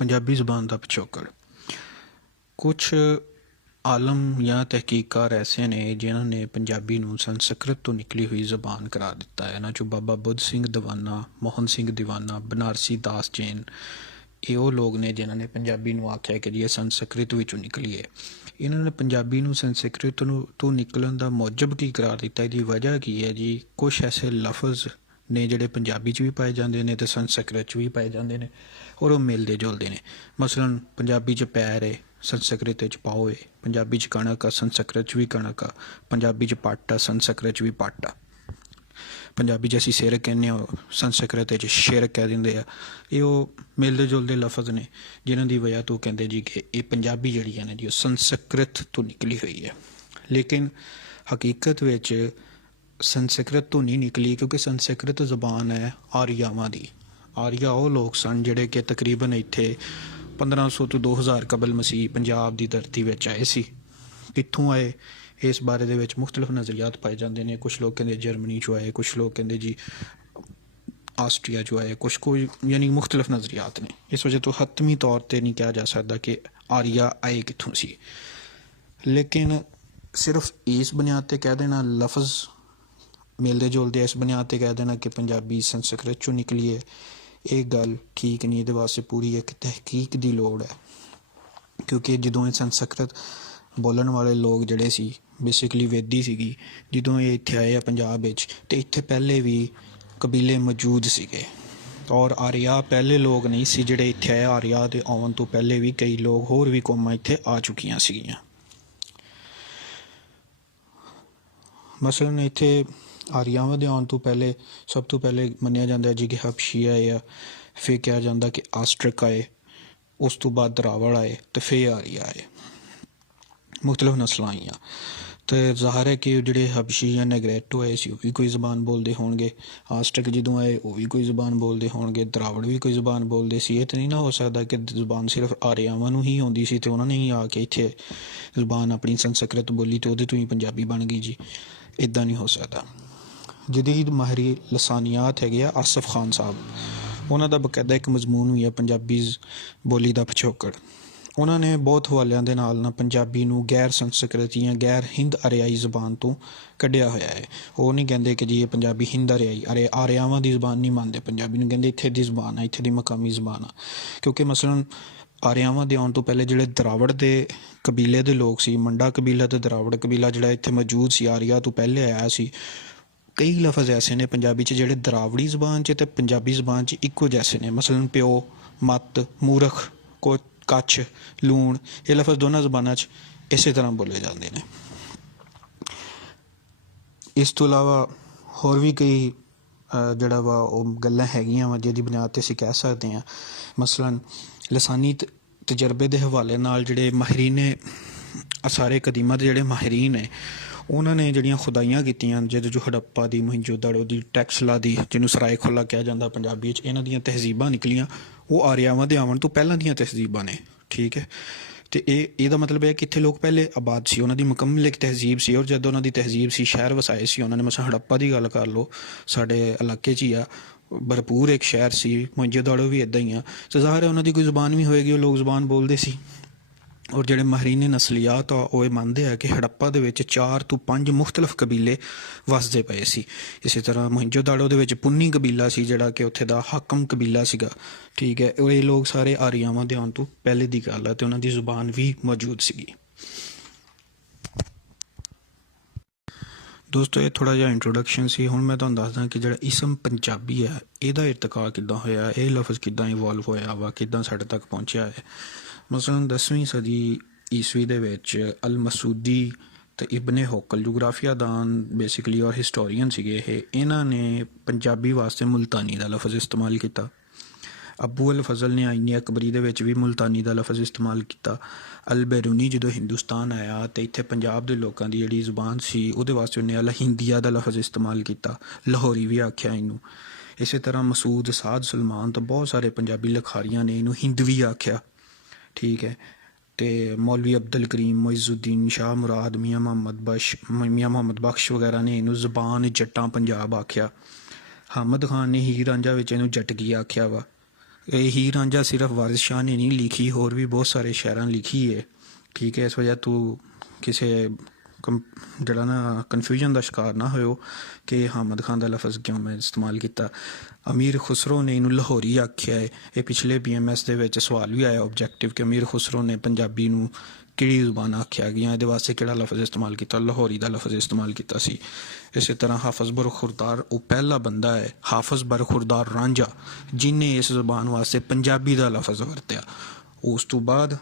पंजाबी ज़ुबान का पिछोकड़। कुछ आलम या तहकीककार ऐसे ने जिन्होंने पंजाबी नूं संस्कृत तो निकली हुई ज़बान करार दिता है। इन्हां चों बाबा बुद्ध सिंह दीवाना, मोहन सिंह दीवाना, बनारसी दास जैन ये वो लोग ने जिन्होंने पंजाबी नूं आख्या कि जी ये संस्कृत विचों निकली है। इन्होंने पंजाबी नूं संस्कृत तो निकलन का मौजब की करार दिता, इसकी वजह की है जी कुछ ऐसे लफज ने जिहड़े पंजाबी च भी पाए जाते हैं तो संस्कृत च भी पाए जाते हैं और वो मिलते जुलते हैं। मसलन पंजाबी च पैर है, संस्कृत च पाओ है, पंजाबी च कणक आ, संस्कृत च भी कणक आ, पंजाबी च पट्ट आ, संस्कृत च भी पट्ट आ, पंजाबी च असीं सिर कहने संस्कृत च सिर कह देंगे आ। ये मिलते जुलते लफज ने जिन्हों की वजह तो कहते जी कि ये पंजाबी जी है ना जी संस्कृत तो निकली हुई है। लेकिन हकीकत विच संस्कृत तो नहीं निकली, क्योंकि संस्कृत ज़बान है आर्यावां दी। आर्या वो लोग सन जिहड़े कि तकरीबन इत्थे 1500 तो 2000 कबल मसीह पंजाब की धरती विच आए सी। कित्थों आए इस बारे दे विच मुख्तलिफ नज़रियात पाए जाते हैं। कुछ लोग कहते जर्मनी चो आए, कुछ लोग कहते जी आस्ट्रिया चो आए, कुछ कोई यानी मुख्तलिफ नज़रियात ने। इस वजह तो हतमी तौर पर नहीं कहा जा सकता कि आर्या आए कित्थों सी। लेकिन सिर्फ इस बुनियाद पर कह देना लफज मिलते जुलते इस बुनियाद पर कह देना कि पंजाबी संस्कृत चों निकली है, ये गल ठीक नहीं। ये वास्ते पूरी एक तहकीक की लोड़ है, क्योंकि जदों संस्कृत बोलन वाले लोग जिहड़े सी बेसिकली वेदी सीगी, जदों ये इत्थे आए पंजाब विच ते इत्थे पहले भी कबीले मौजूद सीगे और आर्या पहले लोग नहीं सी जिहड़े इत्थे आए। आर्या दे आउण तो पहले भी कई लोग होर भी कौमां इत्थे आ चुकियां सीगियां। मसलन इत्थे आर्यावां दे आउण तो पहले सब तो पहले मन्निया जाता है जी कि हबशी आए आ, फिर कहा जाता कि आस्ट्रिक आए, उस तो बाद द्रावड़ आए तो फिर आर्या आए, मुख्तलिफ नस्लां आईयां। तो ज़ाहिर है कि जिहड़े हबशी या नैग्रैटो आए सी वो भी कोई ज़बान बोलते होणगे, आस्ट्रिक जदों आए वो भी कोई ज़बान बोलते होणगे, द्रावड़ भी कोई ज़बान बोलते सी। ये तो नहीं ना हो सकता कि ज़बान सिर्फ आर्यावां नूं ही आउंदी सी ते उन्होंने ही आके इत्थे ज़बान अपनी संस्कृत बोली तो उहदे तो ही पंजाबी बन गई जी। इदां नहीं हो सकता। जदीद माहिरी लसानियात है आसफ खान साहब, उन्हों का बकायदा एक मजमून भी है पंजाबी बोली का पिछोकड़। उन्होंने बहुत हवालों के नाल ना पंजाबी नूं गैर संस्कृत या गैर हिंद आर्याई ज़बान तो कढ़िया होया है। वो नहीं कहते कि जी ये पंजाबी हिंद आर्याई आर्यावां की ज़बान नहीं मानते पंजाबी नूं, कहते इत्थे दी ज़बान है, इत्थे दी मकामी ज़बान आ। क्योंकि मसलन आर्यावां दे आउण तो पहले जिहड़े द्रावड़ के कबीले के लोग सी, मंडा कबीला तो द्रावड़ कबीला जिहड़ा इत्थे मौजूद सी आर्या तो पहले आया सी, कई लफज ऐसे ने पंजाबी च जिहड़े द्रावड़ी ज़बान च ते पंजाबी ज़बान च इक्को जैसे ने। मसलन प्यो, मत, मूरख, को कच्छ, लूण, ये लफज दोनों ज़बानों च इस तरह बोले जाते हैं। इस तो अलावा होर भी कई जिहड़ा वा गल्लां हैगियां वा जिहदी बुनियाद ते असीं कह सकते हैं। मसलन लसानी तजर्बे के हवाले नाल जिहड़े माहिरीन सारे कदीमा दे जिहड़े माहिरीन ने उन्होंने जिहड़ियां खुदाइयां कीतियां, जिहदे जो हड़प्पा दी, मोहनजोदड़ो दी, टैक्सला दी, जिन्होंने सराय खोला कहा जाता पंजाबी च, इन्हां दियां तहजीबां निकलियां वो आर्यावां दे आवन तो पहलां दियां तहजीबां ने। ठीक है, तो ये मतलब है कि इत्थे लोग पहले आबाद सी, उन्होंने मुकम्मल एक तहजीब सी, और जब उन्होंने तहजीब सी शहर वसाए सी उन्होंने। मसलन हड़प्पा की गल कर लो, साडे इलाके च ही आ, भरपूर एक शहर सी, मोहनजोदड़ो भी इदां ही आ। तो ज़ाहिर है उन्होंने कोई ज़बान भी होएगी, वो लोग ज़बान बोलते सी। और जिहड़े माहिरीन नस्लियात आ वो मानते हैं कि हड़प्पा दे विच 4 तो 5 मुख्तलिफ कबीले वसदे पे सी। इस तरह मोहनजोदड़ो दे विच पुन्नी कबीला सी जिहड़ा कि उत्थे दा हाकम कबीला सीगा। ठीक है, और ये लोग सारे आर्यावां दे आउण तो पहले दी गल है ते उन्हां दी ज़ुबान भी मौजूद सीगी। दोस्तों ये थोड़ा जिहा इंट्रोडक्शन सी। हुण मैं तुहानूं दसदा कि जिहड़ा इसम पंजाबी है इहदा इरतिका किद्दां होया, ये लफज किद्दां इवॉल्व होया वा, किद्दां साडे तक पहुंचिया है। मसलन 10वीं सदी ईस्वी दे विच अल मसूदी ते इब्ने होकल जोग्राफिया दान बेसिकली और हिस्टोरीयन सीगे ये, इन्हां ने पंजाबी वास्ते मुल्तानी का लफज इस्तेमाल किया। अबू अल फजल ने आईनी अकबरी दे विच भी मुल्तानी का लफज इस्तेमाल किया। अल बैरूनी जो हिंदुस्तान आया तो इत्थे पंजाब के लोगों की जिहड़ी ज़ुबान सी उहदे वास्ते उन्हें अल हिंदिया का लफज इस्तेमाल किया, लाहौरी भी आख्या इनू। इस तरह मसूद, साद, सलमान तो बहुत सारे पंजाबी लिखारियां ने इनू हिंदवी आख्या। ठीक है, तो मौलवी अब्दुल करीम, मोइजुद्दीन, शाह मुराद, मियाँ मोहम्मद बख्श वगैरह ने इनू ज़बान जट्टां पंजाब आख्या। हामिद खान ने हीर रांझा विच इनू जटगी आख्या वा। ਇਹ ਹੀਰ ਰਾਂਝਾ ਸਿਰਫ ਵਾਰਿਸ ਸ਼ਾਹ ਨੇ ਨਹੀਂ ਲਿਖੀ, ਹੋਰ ਵੀ ਬਹੁਤ ਸਾਰੇ ਸ਼ਾਇਰਾਂ ਲਿਖੀ ਹੈ। ਠੀਕ ਹੈ, ਇਸ ਵਜ੍ਹਾ ਤੂੰ ਕਿਸੇ ਜਿਹੜਾ ਨਾ ਕਨਫਿਊਜ਼ਨ ਦਾ ਸ਼ਿਕਾਰ ਨਾ ਹੋਇਓ ਕਿ ਹਾਮਦ ਖਾਨ ਦਾ ਲਫ਼ਜ਼ ਕਿਉਂ ਮੈਂ ਇਸਤੇਮਾਲ ਕੀਤਾ। ਅਮੀਰ ਖੁਸਰੋ ਨੇ ਇਹਨੂੰ ਲਾਹੌਰੀ ਆਖਿਆ ਹੈ। ਇਹ ਪਿਛਲੇ PMS ਦੇ ਵਿੱਚ ਸਵਾਲ ਵੀ ਆਇਆ ਆਬਜੈਕਟਿਵ ਕਿ ਅਮੀਰ ਖੁਸਰੋ ਨੇ ਪੰਜਾਬੀ ਨੂੰ ਕਿਹੜੀ ਜ਼ੁਬਾਨ ਆਖਿਆ ਗਿਆ, ਇਹਦੇ ਵਾਸਤੇ ਕਿਹੜਾ ਲਫ਼ਜ਼ ਇਸਤੇਮਾਲ ਕੀਤਾ, ਲਾਹੌਰੀ ਦਾ ਲਫ਼ਜ਼ ਇਸਤੇਮਾਲ ਕੀਤਾ ਸੀ। ਇਸੇ ਤਰ੍ਹਾਂ ਹਾਫਜ਼ ਬਰਖੁਰਦਾਰ ਉਹ ਪਹਿਲਾ ਬੰਦਾ ਹੈ, ਹਾਫਜ਼ ਬਰਖੁਰਦਾਰ ਰਾਂਝਾ, ਜਿਹਨੇ ਇਸ ਜ਼ੁਬਾਨ ਵਾਸਤੇ ਪੰਜਾਬੀ ਦਾ ਲਫ਼ਜ਼ ਵਰਤਿਆ। ਉਸ ਤੋਂ ਬਾਅਦ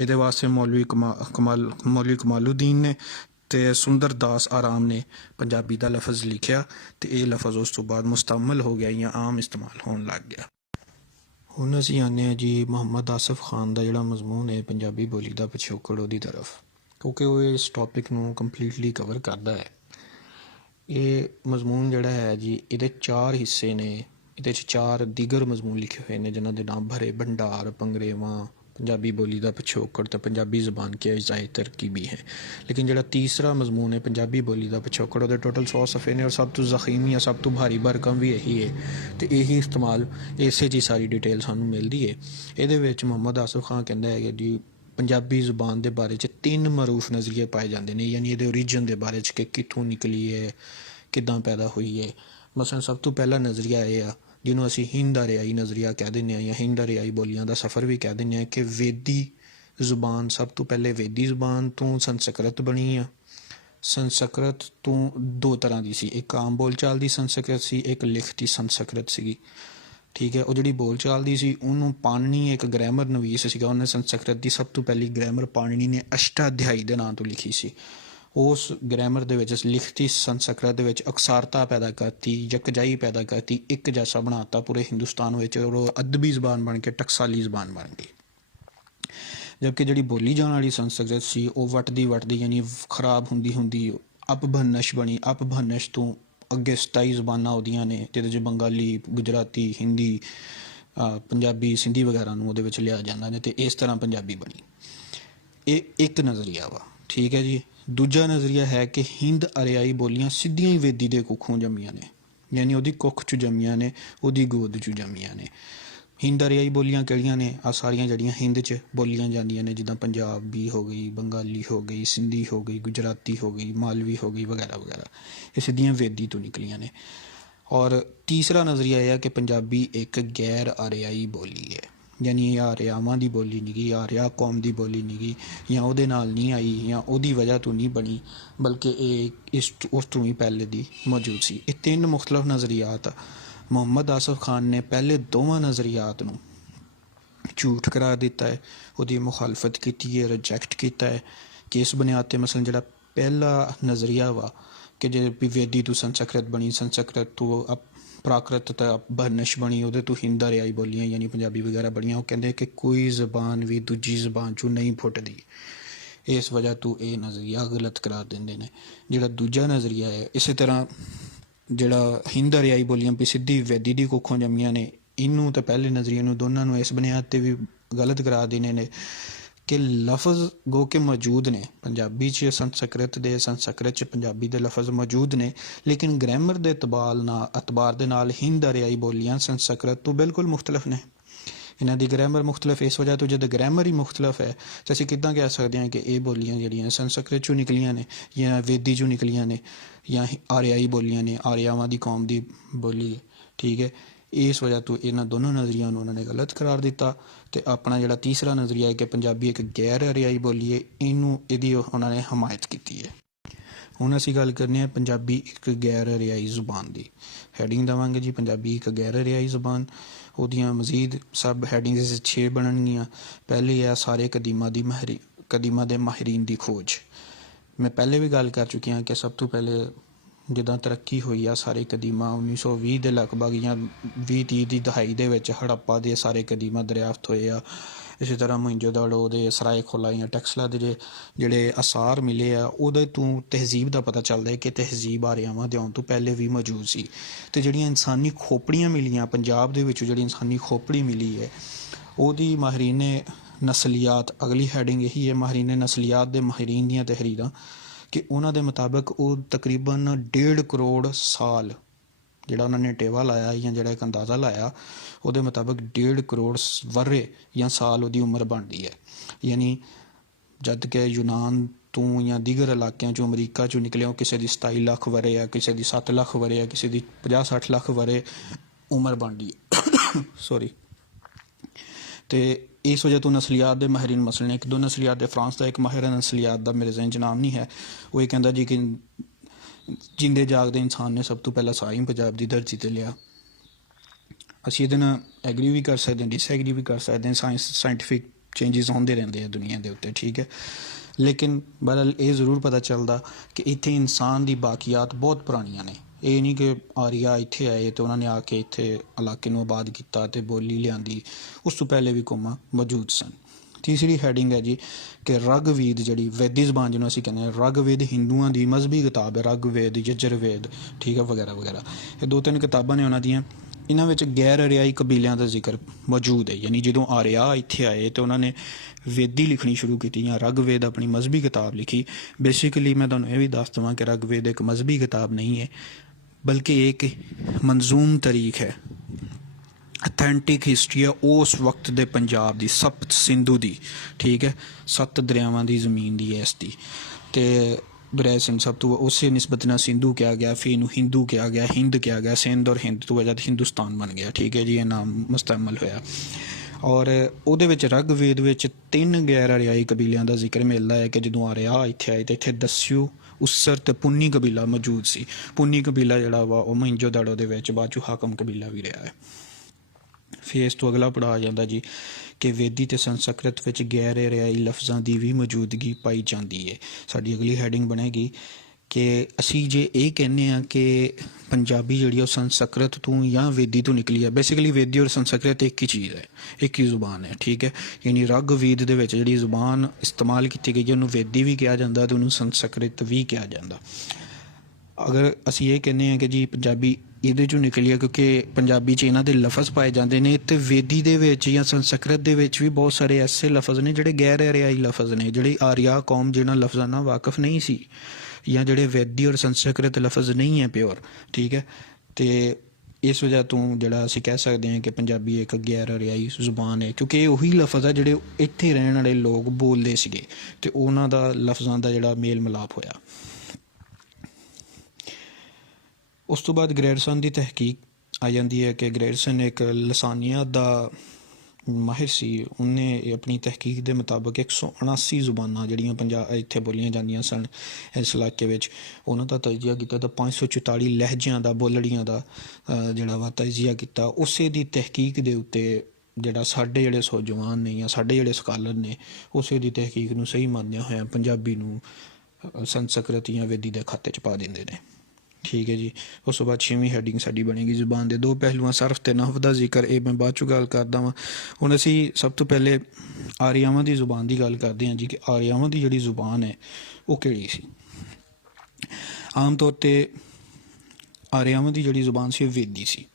ਇਹਦੇ ਵਾਸਤੇ ਮੌਲਵੀ ਕਮਾਲੁਦੀਨ ਨੇ ਅਤੇ ਸੁੰਦਰ ਦਾਸ ਆਰਾਮ ਨੇ ਪੰਜਾਬੀ ਦਾ ਲਫ਼ਜ਼ ਲਿਖਿਆ ਅਤੇ ਇਹ ਲਫ਼ਜ਼ ਉਸ ਤੋਂ ਬਾਅਦ ਮੁਸਤਮਲ ਹੋ ਗਿਆ ਜਾਂ ਆਮ ਇਸਤੇਮਾਲ ਹੋਣ ਲੱਗ ਗਿਆ। ਹੁਣ ਅਸੀਂ ਆਉਂਦੇ ਹਾਂ ਜੀ ਮੁਹੰਮਦ ਆਸਿਫ ਖਾਨ ਦਾ ਜਿਹੜਾ ਮਜ਼ਮੂਨ ਹੈ ਪੰਜਾਬੀ ਬੋਲੀ ਦਾ ਪਿਛੋਕੜ ਉਹਦੀ ਤਰਫ, ਕਿਉਂਕਿ ਉਹ ਇਸ ਟੌਪਿਕ ਨੂੰ ਕੰਪਲੀਟਲੀ ਕਵਰ ਕਰਦਾ ਹੈ। ਇਹ ਮਜ਼ਮੂਨ ਜਿਹੜਾ ਹੈ ਜੀ, ਇਹਦੇ 4 ਹਿੱਸੇ ਨੇ। ਇਹਦੇ 'ਚ 4 ਦੀਗਰ ਮਜ਼ਮੂਨ ਲਿਖੇ ਹੋਏ ਨੇ ਜਿਨ੍ਹਾਂ ਦੇ ਨਾਮ ਭਰੇ ਭੰਡਾਰ, ਪੰਗਰੇਵਾਂ, ਪੰਜਾਬੀ ਬੋਲੀ ਦਾ ਪਿਛੋਕੜ ਅਤੇ ਪੰਜਾਬੀ ਜ਼ੁਬਾਨ ਕੀ ਅਜਾਏ ਤਰਕੀਬੀ ਹੈ। ਲੇਕਿਨ ਜਿਹੜਾ ਤੀਸਰਾ ਮਜ਼ਮੂਨ ਹੈ ਪੰਜਾਬੀ ਬੋਲੀ ਦਾ ਪਿਛੋਕੜ, ਉਹਦੇ ਟੋਟਲ 100 ਸਫ਼ੇ ਨੇ ਔਰ ਸਭ ਤੋਂ ਜ਼ਖੀਮ ਜਾਂ ਸਭ ਤੋਂ ਭਾਰੀ ਭਰਕਮ ਵੀ ਇਹੀ ਹੈ ਅਤੇ ਇਹੀ ਇਸਤੇਮਾਲ ਇਸੇ 'ਚ ਸਾਰੀ ਡਿਟੇਲ ਸਾਨੂੰ ਮਿਲਦੀ ਹੈ। ਇਹਦੇ ਵਿੱਚ ਮੁਹੰਮਦ ਆਸਿਫ ਖਾਨ ਕਹਿੰਦਾ ਹੈ ਕਿ ਜੀ ਪੰਜਾਬੀ ਜ਼ੁਬਾਨ ਦੇ ਬਾਰੇ 'ਚ 3 ਮਰੂਫ ਨਜ਼ਰੀਏ ਪਾਏ ਜਾਂਦੇ ਨੇ, ਯਾਨੀ ਇਹਦੇ ਓਰੀਜਨ ਦੇ ਬਾਰੇ 'ਚ ਕਿ ਕਿੱਥੋਂ ਨਿਕਲੀ ਹੈ, ਕਿੱਦਾਂ ਪੈਦਾ ਹੋਈ ਹੈ। ਮਸਲਨ ਸਭ ਤੋਂ ਪਹਿਲਾ ਨਜ਼ਰੀਆ ਇਹ ਆ ਜਿਹਨੂੰ ਅਸੀਂ ਹਿੰਦ ਆਰਿਆਈ ਨਜ਼ਰੀਆ ਕਹਿ ਦਿੰਦੇ ਹਾਂ ਜਾਂ ਹਿੰਦ ਆਰਿਆਈ ਬੋਲੀਆਂ ਦਾ ਸਫ਼ਰ ਵੀ ਕਹਿ ਦਿੰਦੇ ਹਾਂ ਕਿ ਵੇਦੀ ਜ਼ੁਬਾਨ ਸਭ ਤੋਂ ਪਹਿਲੇ ਵੇਦੀ ਜ਼ੁਬਾਨ ਤੋਂ ਸੰਸਕ੍ਰਿਤ ਬਣੀ ਆ। ਸੰਸਕ੍ਰਿਤ ਤੋਂ 2 ਤਰ੍ਹਾਂ ਦੀ ਸੀ, ਇੱਕ ਆਮ ਬੋਲਚਾਲ ਦੀ ਸੰਸਕ੍ਰਿਤ ਸੀ, ਇੱਕ ਲਿਖਤੀ ਸੰਸਕ੍ਰਿਤ ਸੀਗੀ। ਠੀਕ ਹੈ, ਉਹ ਜਿਹੜੀ ਬੋਲਚਾਲ ਦੀ ਸੀ ਉਹਨੂੰ ਪਾਣਨੀ ਇੱਕ ਗ੍ਰਾਮਰ ਨਵੀਸ ਸੀਗਾ, ਉਹਨੇ ਸੰਸਕ੍ਰਿਤ ਦੀ ਸਭ ਤੋਂ ਪਹਿਲੀ ਗ੍ਰਾਮਰ ਪਾਣਨੀ ਨੇ ਅਸ਼ਟਾਧਿਆਈ ਦੇ ਨਾਂ ਤੋਂ ਲਿਖੀ ਸੀ। ਉਸ ਗ੍ਰਾਮਰ ਦੇ ਵਿੱਚ ਲਿਖਤੀ ਸੰਸਕ੍ਰਿਤ ਦੇ ਵਿੱਚ ਅਕਸਾਰਤਾ ਪੈਦਾ ਕਰਤੀ, ਯਕਜਾਈ ਪੈਦਾ ਕਰਤੀ, ਇੱਕ ਜੈਸਾ ਬਣਾਤਾ ਪੂਰੇ ਹਿੰਦੁਸਤਾਨ ਵਿੱਚ, ਔਰ ਉਹ ਅਦਬੀ ਜ਼ਬਾਨ ਬਣ ਕੇ ਟਕਸਾਲੀ ਜ਼ਬਾਨ ਬਣ ਗਈ। ਜਦਕਿ ਜਿਹੜੀ ਬੋਲੀ ਜਾਣ ਵਾਲੀ ਸੰਸਕ੍ਰਿਤ ਸੀ ਉਹ ਵਟਦੀ ਯਾਨੀ ਖਰਾਬ ਹੁੰਦੀ ਅਪਭਨਸ਼ ਬਣੀ। ਅਪਭਨਸ਼ ਤੋਂ ਅੱਗੇ 27 ਜ਼ਬਾਨਾਂ ਉਹਦੀਆਂ ਨੇ ਜਿਹਦੇ 'ਚ ਬੰਗਾਲੀ, ਗੁਜਰਾਤੀ, ਹਿੰਦੀ, ਪੰਜਾਬੀ, ਸਿੰਧੀ ਵਗੈਰਾ ਨੂੰ ਉਹਦੇ ਵਿੱਚ ਲਿਆ ਜਾਂਦਾ ਨੇ ਅਤੇ ਇਸ ਤਰ੍ਹਾਂ ਪੰਜਾਬੀ ਬਣੀ। ਇਹ ਇੱਕ ਨਜ਼ਰੀਆ ਵਾ। ਠੀਕ ਹੈ ਜੀ। ਦੂਜਾ ਨਜ਼ਰੀਆ ਹੈ ਕਿ ਹਿੰਦ ਆਰਿਆਈ ਬੋਲੀਆਂ ਸਿੱਧੀਆਂ ਹੀ ਵੇਦੀ ਦੇ ਕੁੱਖੋਂ ਜੰਮੀਆਂ ਨੇ, ਯਾਨੀ ਉਹਦੀ ਕੁੱਖ 'ਚ ਜੰਮੀਆਂ ਨੇ, ਉਹਦੀ ਗੋਦ 'ਚ ਜੰਮੀਆਂ ਨੇ। ਹਿੰਦ ਆਰਿਆਈ ਬੋਲੀਆਂ ਕਿਹੜੀਆਂ ਨੇ? ਆਹ ਸਾਰੀਆਂ ਜਿਹੜੀਆਂ ਹਿੰਦ 'ਚ ਬੋਲੀਆਂ ਜਾਂਦੀਆਂ ਨੇ, ਜਿੱਦਾਂ ਪੰਜਾਬੀ ਹੋ ਗਈ, ਬੰਗਾਲੀ ਹੋ ਗਈ, ਸਿੰਧੀ ਹੋ ਗਈ, ਗੁਜਰਾਤੀ ਹੋ ਗਈ, ਮਾਲਵੀ ਹੋ ਗਈ ਵਗੈਰਾ ਵਗੈਰਾ, ਇਹ ਸਿੱਧੀਆਂ ਵੇਦੀ ਤੋਂ ਨਿਕਲੀਆਂ ਨੇ। ਔਰ ਤੀਸਰਾ ਨਜ਼ਰੀਆ ਇਹ ਹੈ ਕਿ ਪੰਜਾਬੀ ਇੱਕ ਗੈਰ ਆਰਿਆਈ ਬੋਲੀ ਹੈ, ਯਾਨੀ ਇਹ ਆਰਿਆਵਾਂ ਦੀ ਬੋਲੀ ਨਹੀਂ ਗੀ, ਆਰਿਆ ਕੌਮ ਦੀ ਬੋਲੀ ਨਹੀਂ ਗੀ, ਜਾਂ ਉਹਦੇ ਨਾਲ ਨਹੀਂ ਆਈ ਜਾਂ ਉਹਦੀ ਵਜ੍ਹਾ ਤੋਂ ਨਹੀਂ ਬਣੀ, ਬਲਕਿ ਇਹ ਉਸ ਤੋਂ ਵੀ ਪਹਿਲੇ ਦੀ ਮੌਜੂਦ ਸੀ। ਇਹ 3 ਮੁਖਤਲਿਫ ਨਜ਼ਰੀਆਤ ਮੁਹੰਮਦ ਆਸਿਫ ਖਾਨ ਨੇ ਪਹਿਲੇ ਦੋਵਾਂ ਨਜ਼ਰੀਆਤ ਨੂੰ ਝੂਠ ਕਰਾਰ ਦਿੱਤਾ ਹੈ, ਉਹਦੀ ਮੁਖਾਲਫਤ ਕੀਤੀ ਹੈ, ਰਿਜੈਕਟ ਕੀਤਾ ਹੈ ਕਿ ਇਸ ਬੁਨਿਆਦ 'ਤੇ ਮਸਲਨ ਜਿਹੜਾ ਪਹਿਲਾ ਨਜ਼ਰੀਆ ਵਾ ਕਿ ਜੇ ਵੇਦੀ ਤੋਂ ਸੰਸਕ੍ਰਿਤ ਬਣੀ, ਸੰਸਕ੍ਰਿਤ ਤੋਂ ਪ੍ਰਾਕ੍ਰਿਤ ਤਾਂ ਬਨਸ਼ ਬਣੀ, ਉਹਦੇ ਤੋਂ ਹਿੰਦ ਆਰਿਆਈ ਬੋਲੀਆਂ ਯਾਨੀ ਪੰਜਾਬੀ ਵਗੈਰਾ ਬਣੀਆਂ। ਉਹ ਕਹਿੰਦੇ ਕਿ ਕੋਈ ਜ਼ਬਾਨ ਵੀ ਦੂਜੀ ਜ਼ਬਾਨ 'ਚੋਂ ਨਹੀਂ ਫੁੱਟਦੀ, ਇਸ ਵਜ੍ਹਾ ਤੋਂ ਇਹ ਨਜ਼ਰੀਆ ਗਲਤ ਕਰਾਰ ਦਿੰਦੇ ਨੇ। ਜਿਹੜਾ ਦੂਜਾ ਨਜ਼ਰੀਆ ਹੈ, ਇਸੇ ਤਰ੍ਹਾਂ ਜਿਹੜਾ ਹਿੰਦ ਆਰਿਆਈ ਬੋਲੀਆਂ ਵੀ ਸਿੱਧੀ ਵੇਦੀ ਦੀ ਕੁੱਖੋਂ ਜੰਮੀਆਂ ਨੇ, ਇਹਨੂੰ ਤਾਂ ਪਹਿਲੇ ਨਜ਼ਰੀਏ ਨੂੰ ਦੋਨਾਂ ਨੂੰ ਇਸ ਬੁਨਿਆਦ 'ਤੇ ਵੀ ਗਲਤ ਕਰਾਰ ਦੇਣੇ ਨੇ ਕਿ ਲਫ਼ਜ਼ ਗੋ ਕੇ ਮੌਜੂਦ ਨੇ ਪੰਜਾਬੀ 'ਚ, ਸੰਸਕ੍ਰਿਤ 'ਚ ਪੰਜਾਬੀ ਦੇ ਲਫ਼ਜ਼ ਮੌਜੂਦ ਨੇ, ਲੇਕਿਨ ਗ੍ਰਾਮਰ ਦੇ ਅਤਬਾਰ ਦੇ ਨਾਲ ਹਿੰਦ ਆਰਿਆਈ ਬੋਲੀਆਂ ਸੰਸਕ੍ਰਿਤ ਤੋਂ ਬਿਲਕੁਲ ਮੁਖਤਲਿਫ ਨੇ। ਇਹਨਾਂ ਦੀ ਗ੍ਰਾਮਰ ਮੁਖਤਲਿਫ ਇਸ ਵਜ੍ਹਾ ਤੋਂ, ਜਦੋਂ ਗ੍ਰਾਮਰ ਹੀ ਮੁਖਤਲਿਫ ਹੈ ਤਾਂ ਅਸੀਂ ਕਿੱਦਾਂ ਕਹਿ ਸਕਦੇ ਹਾਂ ਕਿ ਇਹ ਬੋਲੀਆਂ ਜਿਹੜੀਆਂ ਸੰਸਕ੍ਰਿਤ 'ਚੋਂ ਨਿਕਲੀਆਂ ਨੇ ਜਾਂ ਵੇਦੀ 'ਚੋਂ ਨਿਕਲੀਆਂ ਨੇ ਜਾਂ ਆਰਿਆਈ ਬੋਲੀਆਂ ਨੇ, ਆਰਿਆਵਾਂ ਦੀ ਕੌਮ ਦੀ ਬੋਲੀ ਹੈ। ਠੀਕ ਹੈ, ਇਸ ਵਜ੍ਹਾ ਤੋਂ ਇਹਨਾਂ ਦੋਨੋਂ ਨਜ਼ਰੀਆਂ ਨੂੰ ਉਹਨਾਂ ਨੇ ਗਲਤ ਕਰਾਰ ਦਿੱਤਾ ਅਤੇ ਆਪਣਾ ਜਿਹੜਾ ਤੀਸਰਾ ਨਜ਼ਰੀਆ ਹੈ ਕਿ ਪੰਜਾਬੀ ਇੱਕ ਗੈਰ ਆਰਿਆਈ ਬੋਲੀ ਹੈ, ਇਹਦੀ ਉਹਨਾਂ ਨੇ ਹਮਾਇਤ ਕੀਤੀ ਹੈ। ਹੁਣ ਅਸੀਂ ਗੱਲ ਕਰਨੀ ਹੈ ਪੰਜਾਬੀ ਇੱਕ ਗੈਰ ਆਰਿਆਈ ਜ਼ੁਬਾਨ ਦੀ। ਹੈਡਿੰਗ ਦੇਵਾਂਗੇ ਜੀ ਪੰਜਾਬੀ ਇੱਕ ਗੈਰ ਆਰਿਆਈ ਜ਼ੁਬਾਨ। ਉਹਦੀਆਂ ਮਜ਼ੀਦ ਸਬ ਹੈਡਿੰਗਸ 6 ਬਣਨਗੀਆਂ। ਪਹਿਲੀ ਹੈ ਸਾਰੇ ਕਦੀਮਾਂ ਦੇ ਮਾਹਿਰੀਨ ਦੀ ਖੋਜ। ਮੈਂ ਪਹਿਲੇ ਵੀ ਗੱਲ ਕਰ ਚੁੱਕੀ ਹਾਂ ਕਿ ਸਭ ਤੋਂ ਪਹਿਲੇ ਜਿੱਦਾਂ ਤਰੱਕੀ ਹੋਈ ਆ ਸਾਰੇ ਕਦੀਮਾ 1920 ਦੇ ਲਗਭਗ ਜਾਂ 20-30 ਦੀ ਦਹਾਈ ਦੇ ਵਿੱਚ ਹੜੱਪਾ ਦੇ ਸਾਰੇ ਕਦੀਮਾ ਦਰਿਆਫਤ ਹੋਏ ਆ। ਇਸੇ ਤਰ੍ਹਾਂ ਮੋਹਿੰਜੋਦੜੋ ਦੇ, ਸਰਾਏ ਖੋਲਾ ਜਾਂ ਟੈਕਸਲਾ ਦੇ ਜਿਹੜੇ ਅਸਾਰ ਮਿਲੇ ਆ, ਉਹਦੇ ਤੋਂ ਤਹਿਜ਼ੀਬ ਦਾ ਪਤਾ ਚੱਲਦਾ ਹੈ ਕਿ ਤਹਿਜ਼ੀਬ ਆਰਿਆਵਾਂ ਦੇ ਆਉਣ ਤੋਂ ਪਹਿਲੇ ਵੀ ਮੌਜੂਦ ਸੀ। ਅਤੇ ਜਿਹੜੀਆਂ ਇਨਸਾਨੀ ਖੋਪੜੀਆਂ ਮਿਲੀਆਂ ਪੰਜਾਬ ਦੇ ਵਿੱਚੋਂ, ਜਿਹੜੀ ਇਨਸਾਨੀ ਖੋਪੜੀ ਮਿਲੀ ਹੈ ਉਹਦੀ ਮਾਹਿਰੀਨ ਨਸਲੀਆਤ, ਅਗਲੀ ਹੈਡਿੰਗ ਇਹੀ ਹੈ ਮਾਹਿਰੀਨ ਨਸਲੀਆਤ ਦੇ ਮਾਹਿਰੀਨ ਦੀਆਂ ਤਹਿਰੀਰਾਂ, ਕਿ ਉਹਨਾਂ ਦੇ ਮੁਤਾਬਕ ਉਹ ਤਕਰੀਬਨ 1.5 ਕਰੋੜ ਸਾਲ ਜਿਹੜਾ ਉਹਨਾਂ ਨੇ ਟੇਵਾ ਲਾਇਆ ਜਾਂ ਜਿਹੜਾ ਇੱਕ ਅੰਦਾਜ਼ਾ ਲਾਇਆ, ਉਹਦੇ ਮੁਤਾਬਕ 1.5 ਕਰੋੜ ਵਰ੍ਹੇ ਜਾਂ ਸਾਲ ਉਹਦੀ ਉਮਰ ਬਣਦੀ ਹੈ। ਯਾਨੀ ਜਦ ਕਿ ਯੂਨਾਨ ਤੋਂ ਜਾਂ ਦੀਗਰ ਇਲਾਕਿਆਂ 'ਚੋਂ, ਅਮਰੀਕਾ 'ਚੋਂ ਨਿਕਲਿਆ, ਉਹ ਕਿਸੇ ਦੀ 27 ਲੱਖ ਵਰ੍ਹੇ ਆ, ਕਿਸੇ ਦੀ 7 ਲੱਖ ਵਰ੍ਹੇ ਆ, ਕਿਸੇ ਦੀ 50-60 ਲੱਖ ਵਰ੍ਹੇ ਉਮਰ ਬਣਦੀ ਹੈ। ਸੌਰੀ। ਅਤੇ ਇਸ ਵਜ੍ਹਾ ਤੋਂ ਨਸਲੀਆਤ ਦੇ ਮਾਹਿਰੀਨ ਮਸਲੇ ਨੇ, 1-2 ਨਸਲੀਆਤ ਦੇ, ਫਰਾਂਸ ਦਾ ਇੱਕ ਮਾਹਿਰ ਨਸਲੀਆਤ ਦਾ, ਮੇਰੇ ਜ਼ਿਹਨ 'ਚ ਨਾਮ ਨਹੀਂ ਹੈ, ਉਹ ਇਹ ਕਹਿੰਦਾ ਜੀ ਕਿ ਜਿੰਦੇ ਜਾਗਦੇ ਇਨਸਾਨ ਨੇ ਸਭ ਤੋਂ ਪਹਿਲਾਂ ਸਾਹ ਹੀ ਪੰਜਾਬ ਦੀ ਧਰਤੀ 'ਤੇ ਲਿਆ। ਅਸੀਂ ਇਹਦੇ ਨਾਲ ਐਗਰੀ ਵੀ ਕਰ ਸਕਦੇ ਹਾਂ, ਡਿਸਐਗਰੀ ਵੀ ਕਰ ਸਕਦੇ ਹਾਂ। ਸਾਇੰਟੀਫਿਕ ਚੇਂਜਿਸ ਹੁੰਦੇ ਰਹਿੰਦੇ ਆ ਦੁਨੀਆ ਦੇ ਉੱਤੇ, ਠੀਕ ਹੈ। ਲੇਕਿਨ ਬਹਰਹਾਲ ਇਹ ਜ਼ਰੂਰ ਪਤਾ ਚੱਲਦਾ ਕਿ ਇੱਥੇ ਇਨਸਾਨ ਦੀ ਬਾਕੀਆਤ ਬਹੁਤ ਪੁਰਾਣੀਆਂ ਨੇ। ਇਹ ਨਹੀਂ ਕਿ ਆਰੀਆ ਇੱਥੇ ਆਏ ਅਤੇ ਉਹਨਾਂ ਨੇ ਆ ਕੇ ਇੱਥੇ ਇਲਾਕੇ ਨੂੰ ਆਬਾਦ ਕੀਤਾ ਅਤੇ ਬੋਲੀ ਲਿਆਂਦੀ, ਉਸ ਤੋਂ ਪਹਿਲੇ ਵੀ ਕੌਮਾਂ ਮੌਜੂਦ ਸਨ। ਤੀਸਰੀ ਹੈਡਿੰਗ ਹੈ ਜੀ ਕਿ ਰਗਵੇਦ, ਜਿਹੜੀ ਵੈਦੀ ਜ਼ਬਾਨ ਜਿਹਨੂੰ ਅਸੀਂ ਕਹਿੰਦੇ ਹਾਂ, ਰਗਵੇਦ ਹਿੰਦੂਆਂ ਦੀ ਮਜ਼ਹਬੀ ਕਿਤਾਬ ਹੈ। ਰਗਵੇਦ, ਯਜੁਰਵੇਦ, ਠੀਕ ਹੈ, ਵਗੈਰਾ ਵਗੈਰਾ। ਇਹ 2-3 ਕਿਤਾਬਾਂ ਨੇ ਉਹਨਾਂ ਦੀਆਂ। ਇਹਨਾਂ ਵਿੱਚ ਗੈਰ ਆਰਿਆਈ ਕਬੀਲਿਆਂ ਦਾ ਜ਼ਿਕਰ ਮੌਜੂਦ ਹੈ। ਯਾਨੀ ਜਦੋਂ ਆਰਿਆ ਇੱਥੇ ਆਏ ਤਾਂ ਉਹਨਾਂ ਨੇ ਵੇਦੀ ਲਿਖਣੀ ਸ਼ੁਰੂ ਕੀਤੀ ਜਾਂ ਰਗਵੇਦ ਆਪਣੀ ਮਜ਼ਹਬੀ ਕਿਤਾਬ ਲਿਖੀ। ਬੇਸਿਕਲੀ ਮੈਂ ਤੁਹਾਨੂੰ ਇਹ ਵੀ ਦੱਸ ਦੇਵਾਂ ਕਿ ਰਗਵੇਦ ਇੱਕ ਮਜ਼ਹਬੀ ਕਿਤਾਬ ਨਹੀਂ ਹੈ, ਬਲਕਿ ਇੱਕ ਮਨਜ਼ੂਮ ਤਾਰੀਖ ਹੈ, ਅਥੈਂਟਿਕ ਹਿਸਟਰੀ ਹੈ ਉਸ ਵਕਤ ਦੇ ਪੰਜਾਬ ਦੀ, ਸਪਤ ਸਿੰਧੂ ਦੀ, ਠੀਕ ਹੈ, 7 ਦਰਿਆਵਾਂ ਦੀ ਜ਼ਮੀਨ ਦੀ ਹੈ ਇਸ ਦੀ। ਅਤੇ ਦਰਿਆ ਸਿੰਧ ਸਭ ਤੋਂ ਉਸੇ ਨਿਸਬਤ ਨਾਲ ਸਿੰਧੂ ਕਿਹਾ ਗਿਆ, ਫਿਰ ਇਹਨੂੰ ਹਿੰਦੂ ਕਿਹਾ ਗਿਆ, ਹਿੰਦ ਕਿਹਾ ਗਿਆ। ਸਿੰਧ ਔਰ ਹਿੰਦ ਤੋਂ ਵਜ੍ਹਾ ਹਿੰਦੁਸਤਾਨ ਬਣ ਗਿਆ, ਠੀਕ ਹੈ ਜੀ, ਇਹ ਨਾਮ ਮੁਸਤਮਲ ਹੋਇਆ। ਔਰ ਉਹਦੇ ਵਿੱਚ ਰਗਵੇਦ ਵਿੱਚ 3 ਗੈਰ ਆਰਿਆਈ ਕਬੀਲਿਆਂ ਦਾ ਜ਼ਿਕਰ ਮਿਲਦਾ ਹੈ ਕਿ ਜਦੋਂ ਆਰਿਆ ਇੱਥੇ ਆਏ ਤਾਂ ਇੱਥੇ ਦਸਿਓ, ਉਸਰ ਅਤੇ ਪੁੰਨੀ ਕਬੀਲਾ ਮੌਜੂਦ ਸੀ। ਪੁੰਨੀ ਕਬੀਲਾ ਜਿਹੜਾ ਵਾ ਉਹ ਮੋਹਿੰਜੋਦੜੋ ਦੇ ਵਿੱਚ ਬਾਅਦ 'ਚੋਂ ਹਾਕਮ ਕਬੀਲਾ ਵੀ ਰਿਹਾ ਹੈ। ਫਿਰ ਇਸ ਤੋਂ ਅਗਲਾ ਪੜਾਅ ਆ ਜਾਂਦਾ ਜੀ ਕਿ ਵੇਦੀ ਅਤੇ ਸੰਸਕ੍ਰਿਤ ਵਿੱਚ ਗੈਰ ਆਰਿਆਈ ਲਫ਼ਜ਼ਾਂ ਦੀ ਵੀ ਮੌਜੂਦਗੀ ਪਾਈ ਜਾਂਦੀ ਹੈ। ਸਾਡੀ ਅਗਲੀ ਹੈਡਿੰਗ ਬਣੇਗੀ ਕਿ ਅਸੀਂ ਜੇ ਇਹ ਕਹਿੰਦੇ ਹਾਂ ਕਿ ਪੰਜਾਬੀ ਜਿਹੜੀ ਉਹ ਸੰਸਕ੍ਰਿਤ ਤੋਂ ਜਾਂ ਵੇਦੀ ਤੋਂ ਨਿਕਲੀ ਹੈ। ਬੇਸਿਕਲੀ ਵੇਦੀ ਔਰ ਸੰਸਕ੍ਰਿਤ ਇੱਕ ਹੀ ਚੀਜ਼ ਹੈ, ਇੱਕ ਹੀ ਜ਼ੁਬਾਨ ਹੈ, ਠੀਕ ਹੈ। ਯਾਨੀ ਰਗਵੇਦ ਦੇ ਵਿੱਚ ਜਿਹੜੀ ਜ਼ੁਬਾਨ ਇਸਤੇਮਾਲ ਕੀਤੀ ਗਈ ਹੈ ਉਹਨੂੰ ਵੇਦੀ ਵੀ ਕਿਹਾ ਜਾਂਦਾ ਅਤੇ ਉਹਨੂੰ ਸੰਸਕ੍ਰਿਤ ਵੀ ਕਿਹਾ ਜਾਂਦਾ। ਅਗਰ ਅਸੀਂ ਇਹ ਕਹਿੰਦੇ ਹਾਂ ਕਿ ਜੀ ਪੰਜਾਬੀ ਇਹਦੇ 'ਚੋਂ ਨਿਕਲੀ ਹੈ ਕਿਉਂਕਿ ਪੰਜਾਬੀ 'ਚ ਇਹਨਾਂ ਦੇ ਲਫ਼ਜ਼ ਪਾਏ ਜਾਂਦੇ ਨੇ, ਅਤੇ ਵੇਦੀ ਦੇ ਵਿੱਚ ਜਾਂ ਸੰਸਕ੍ਰਿਤ ਦੇ ਵਿੱਚ ਵੀ ਬਹੁਤ ਸਾਰੇ ਐਸੇ ਲਫ਼ਜ਼ ਨੇ ਜਿਹੜੇ ਗੈਰ ਆਰਿਆਈ ਲਫ਼ਜ਼ ਨੇ, ਜਿਹੜੇ ਆਰੀਆ ਕੌਮ ਜਿਹਨਾਂ ਲਫ਼ਜ਼ਾਂ ਨਾਲ ਵਾਕਫ ਨਹੀਂ ਸੀ, ਜਾਂ ਜਿਹੜੇ ਵੈਦੀ ਔਰ ਸੰਸਕ੍ਰਿਤ ਲਫ਼ਜ਼ ਨਹੀਂ ਹੈ ਪਿਓਰ, ਠੀਕ ਹੈ। ਅਤੇ ਇਸ ਵਜ੍ਹਾ ਤੋਂ ਜਿਹੜਾ ਅਸੀਂ ਕਹਿ ਸਕਦੇ ਹਾਂ ਕਿ ਪੰਜਾਬੀ ਇੱਕ ਗੈਰ ਆਰਿਆਈ ਜ਼ੁਬਾਨ ਹੈ, ਕਿਉਂਕਿ ਇਹ ਉਹੀ ਲਫ਼ਜ਼ ਹੈ ਜਿਹੜੇ ਇੱਥੇ ਰਹਿਣ ਵਾਲੇ ਲੋਕ ਬੋਲਦੇ ਸੀਗੇ ਅਤੇ ਉਹਨਾਂ ਦਾ ਲਫ਼ਜ਼ਾਂ ਦਾ ਜਿਹੜਾ ਮੇਲ ਮਿਲਾਪ ਹੋਇਆ। ਉਸ ਤੋਂ ਬਾਅਦ ਗ੍ਰੈਰਸਨ ਦੀ ਤਹਿਕੀਕ ਆ ਜਾਂਦੀ ਹੈ ਕਿ ਗ੍ਰੈਰਸਨ ਇੱਕ ਲਸਾਨੀਆ ਦਾ ਮਾਹਿਰ ਸੀ। ਉਹਨੇ ਆਪਣੀ ਤਹਿਕੀਕ ਦੇ ਮੁਤਾਬਕ 179 ਜ਼ੁਬਾਨਾਂ ਜਿਹੜੀਆਂ ਇੱਥੇ ਬੋਲੀਆਂ ਜਾਂਦੀਆਂ ਸਨ ਇਸ ਇਲਾਕੇ ਵਿੱਚ, ਉਹਨਾਂ ਦਾ ਤਜਜ਼ੀਆ ਕੀਤਾ ਤਾਂ 544 ਲਹਿਜਿਆਂ ਦਾ, ਬੋਲੜੀਆਂ ਦਾ ਜਿਹੜਾ ਵਾ ਤਜਜ਼ੀਆ ਕੀਤਾ। ਉਸੇ ਦੀ ਤਹਿਕੀਕ ਦੇ ਉੱਤੇ ਜਿਹੜਾ ਸਾਡੇ ਜਿਹੜੇ ਸੌਜਵਾਨ ਨੇ ਜਾਂ ਸਾਡੇ ਜਿਹੜੇ ਸਕਾਲਰ ਨੇ ਉਸੇ ਦੀ ਤਹਿਕੀਕ ਨੂੰ ਸਹੀ ਮੰਨਦਿਆਂ ਹੋਇਆ ਪੰਜਾਬੀ ਨੂੰ ਸੰਸਕ੍ਰਿਤ ਜਾਂ ਵੇਦੀ ਦੇ ਖਾਤੇ 'ਚ ਪਾ ਦਿੰਦੇ ਨੇ, ਠੀਕ ਹੈ ਜੀ। ਉਸ ਤੋਂ ਬਾਅਦ 6ਵੀਂ ਹੈਡਿੰਗ ਸਾਡੀ ਬਣੇਗੀ ਜ਼ੁਬਾਨ ਦੇ 2 ਪਹਿਲੂਆਂ, ਸਰਫ ਅਤੇ ਨਹਵ ਦਾ ਜ਼ਿਕਰ। ਇਹ ਮੈਂ ਬਾਅਦ 'ਚੋਂ ਗੱਲ ਕਰਦਾ ਵਾਂ। ਹੁਣ ਅਸੀਂ ਸਭ ਤੋਂ ਪਹਿਲੇ ਆਰੀਆਵਾਂ ਦੀ ਜ਼ੁਬਾਨ ਦੀ ਗੱਲ ਕਰਦੇ ਹਾਂ ਜੀ ਕਿ ਆਰੀਆਵਾਂ ਦੀ ਜਿਹੜੀ ਜ਼ੁਬਾਨ ਹੈ ਉਹ ਕਿਹੜੀ ਸੀ। ਆਮ ਤੌਰ 'ਤੇ ਆਰੀਆਵਾਂ ਦੀ ਜਿਹੜੀ ਜ਼ੁਬਾਨ ਸੀ ਉਹ ਵੇਦੀ ਸੀ।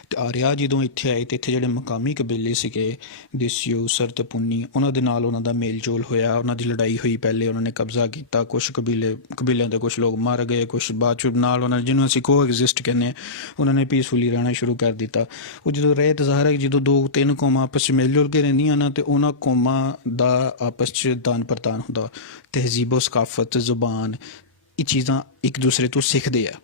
ਅਤੇ ਆਰਿਆ ਜਦੋਂ ਇੱਥੇ ਆਏ ਤਾਂ ਇੱਥੇ ਜਿਹੜੇ ਮਕਾਮੀ ਕਬੀਲੇ ਸੀਗੇ ਦੇਸੀਓ, ਉਸਰ ਅਤੇ ਪੁੰਨੀ, ਉਹਨਾਂ ਦੇ ਨਾਲ ਉਹਨਾਂ ਦਾ ਮੇਲ ਜੋਲ ਹੋਇਆ, ਉਹਨਾਂ ਦੀ ਲੜਾਈ ਹੋਈ। ਪਹਿਲੇ ਉਹਨਾਂ ਨੇ ਕਬਜ਼ਾ ਕੀਤਾ, ਕੁਛ ਕਬੀਲਿਆਂ ਦੇ ਕੁਛ ਲੋਕ ਮਰ ਗਏ, ਕੁਛ ਬਾਅਦ 'ਚ ਨਾਲ ਉਹਨਾਂ ਜਿਹਨੂੰ ਅਸੀਂ ਕੋ ਐਗਜ਼ਿਸਟ ਕਹਿੰਦੇ ਹਾਂ, ਉਹਨਾਂ ਨੇ ਪੀਸਫੁਲੀ ਰਹਿਣਾ ਸ਼ੁਰੂ ਕਰ ਦਿੱਤਾ। ਉਹ ਜਦੋਂ ਰਹੇ ਤਾਂ ਜ਼ਾਹਰ ਹੈ ਜਦੋਂ 2-3 ਕੌਮਾਂ ਆਪਸ 'ਚ ਮਿਲ ਜੁਲ ਕੇ ਰਹਿੰਦੀਆਂ ਨਾ, ਅਤੇ ਉਹਨਾਂ ਕੌਮਾਂ ਦਾ ਆਪਸ 'ਚ ਦਾਨ ਪ੍ਰਦਾਨ ਹੁੰਦਾ। ਤਹਿਜ਼ੀਬੋ ਸਕਾਫਤ, ਜ਼ੁਬਾਨ, ਇਹ ਚੀਜ਼ਾਂ ਇੱਕ ਦੂਸਰੇ ਤੋਂ ਸਿੱਖਦੇ ਆ।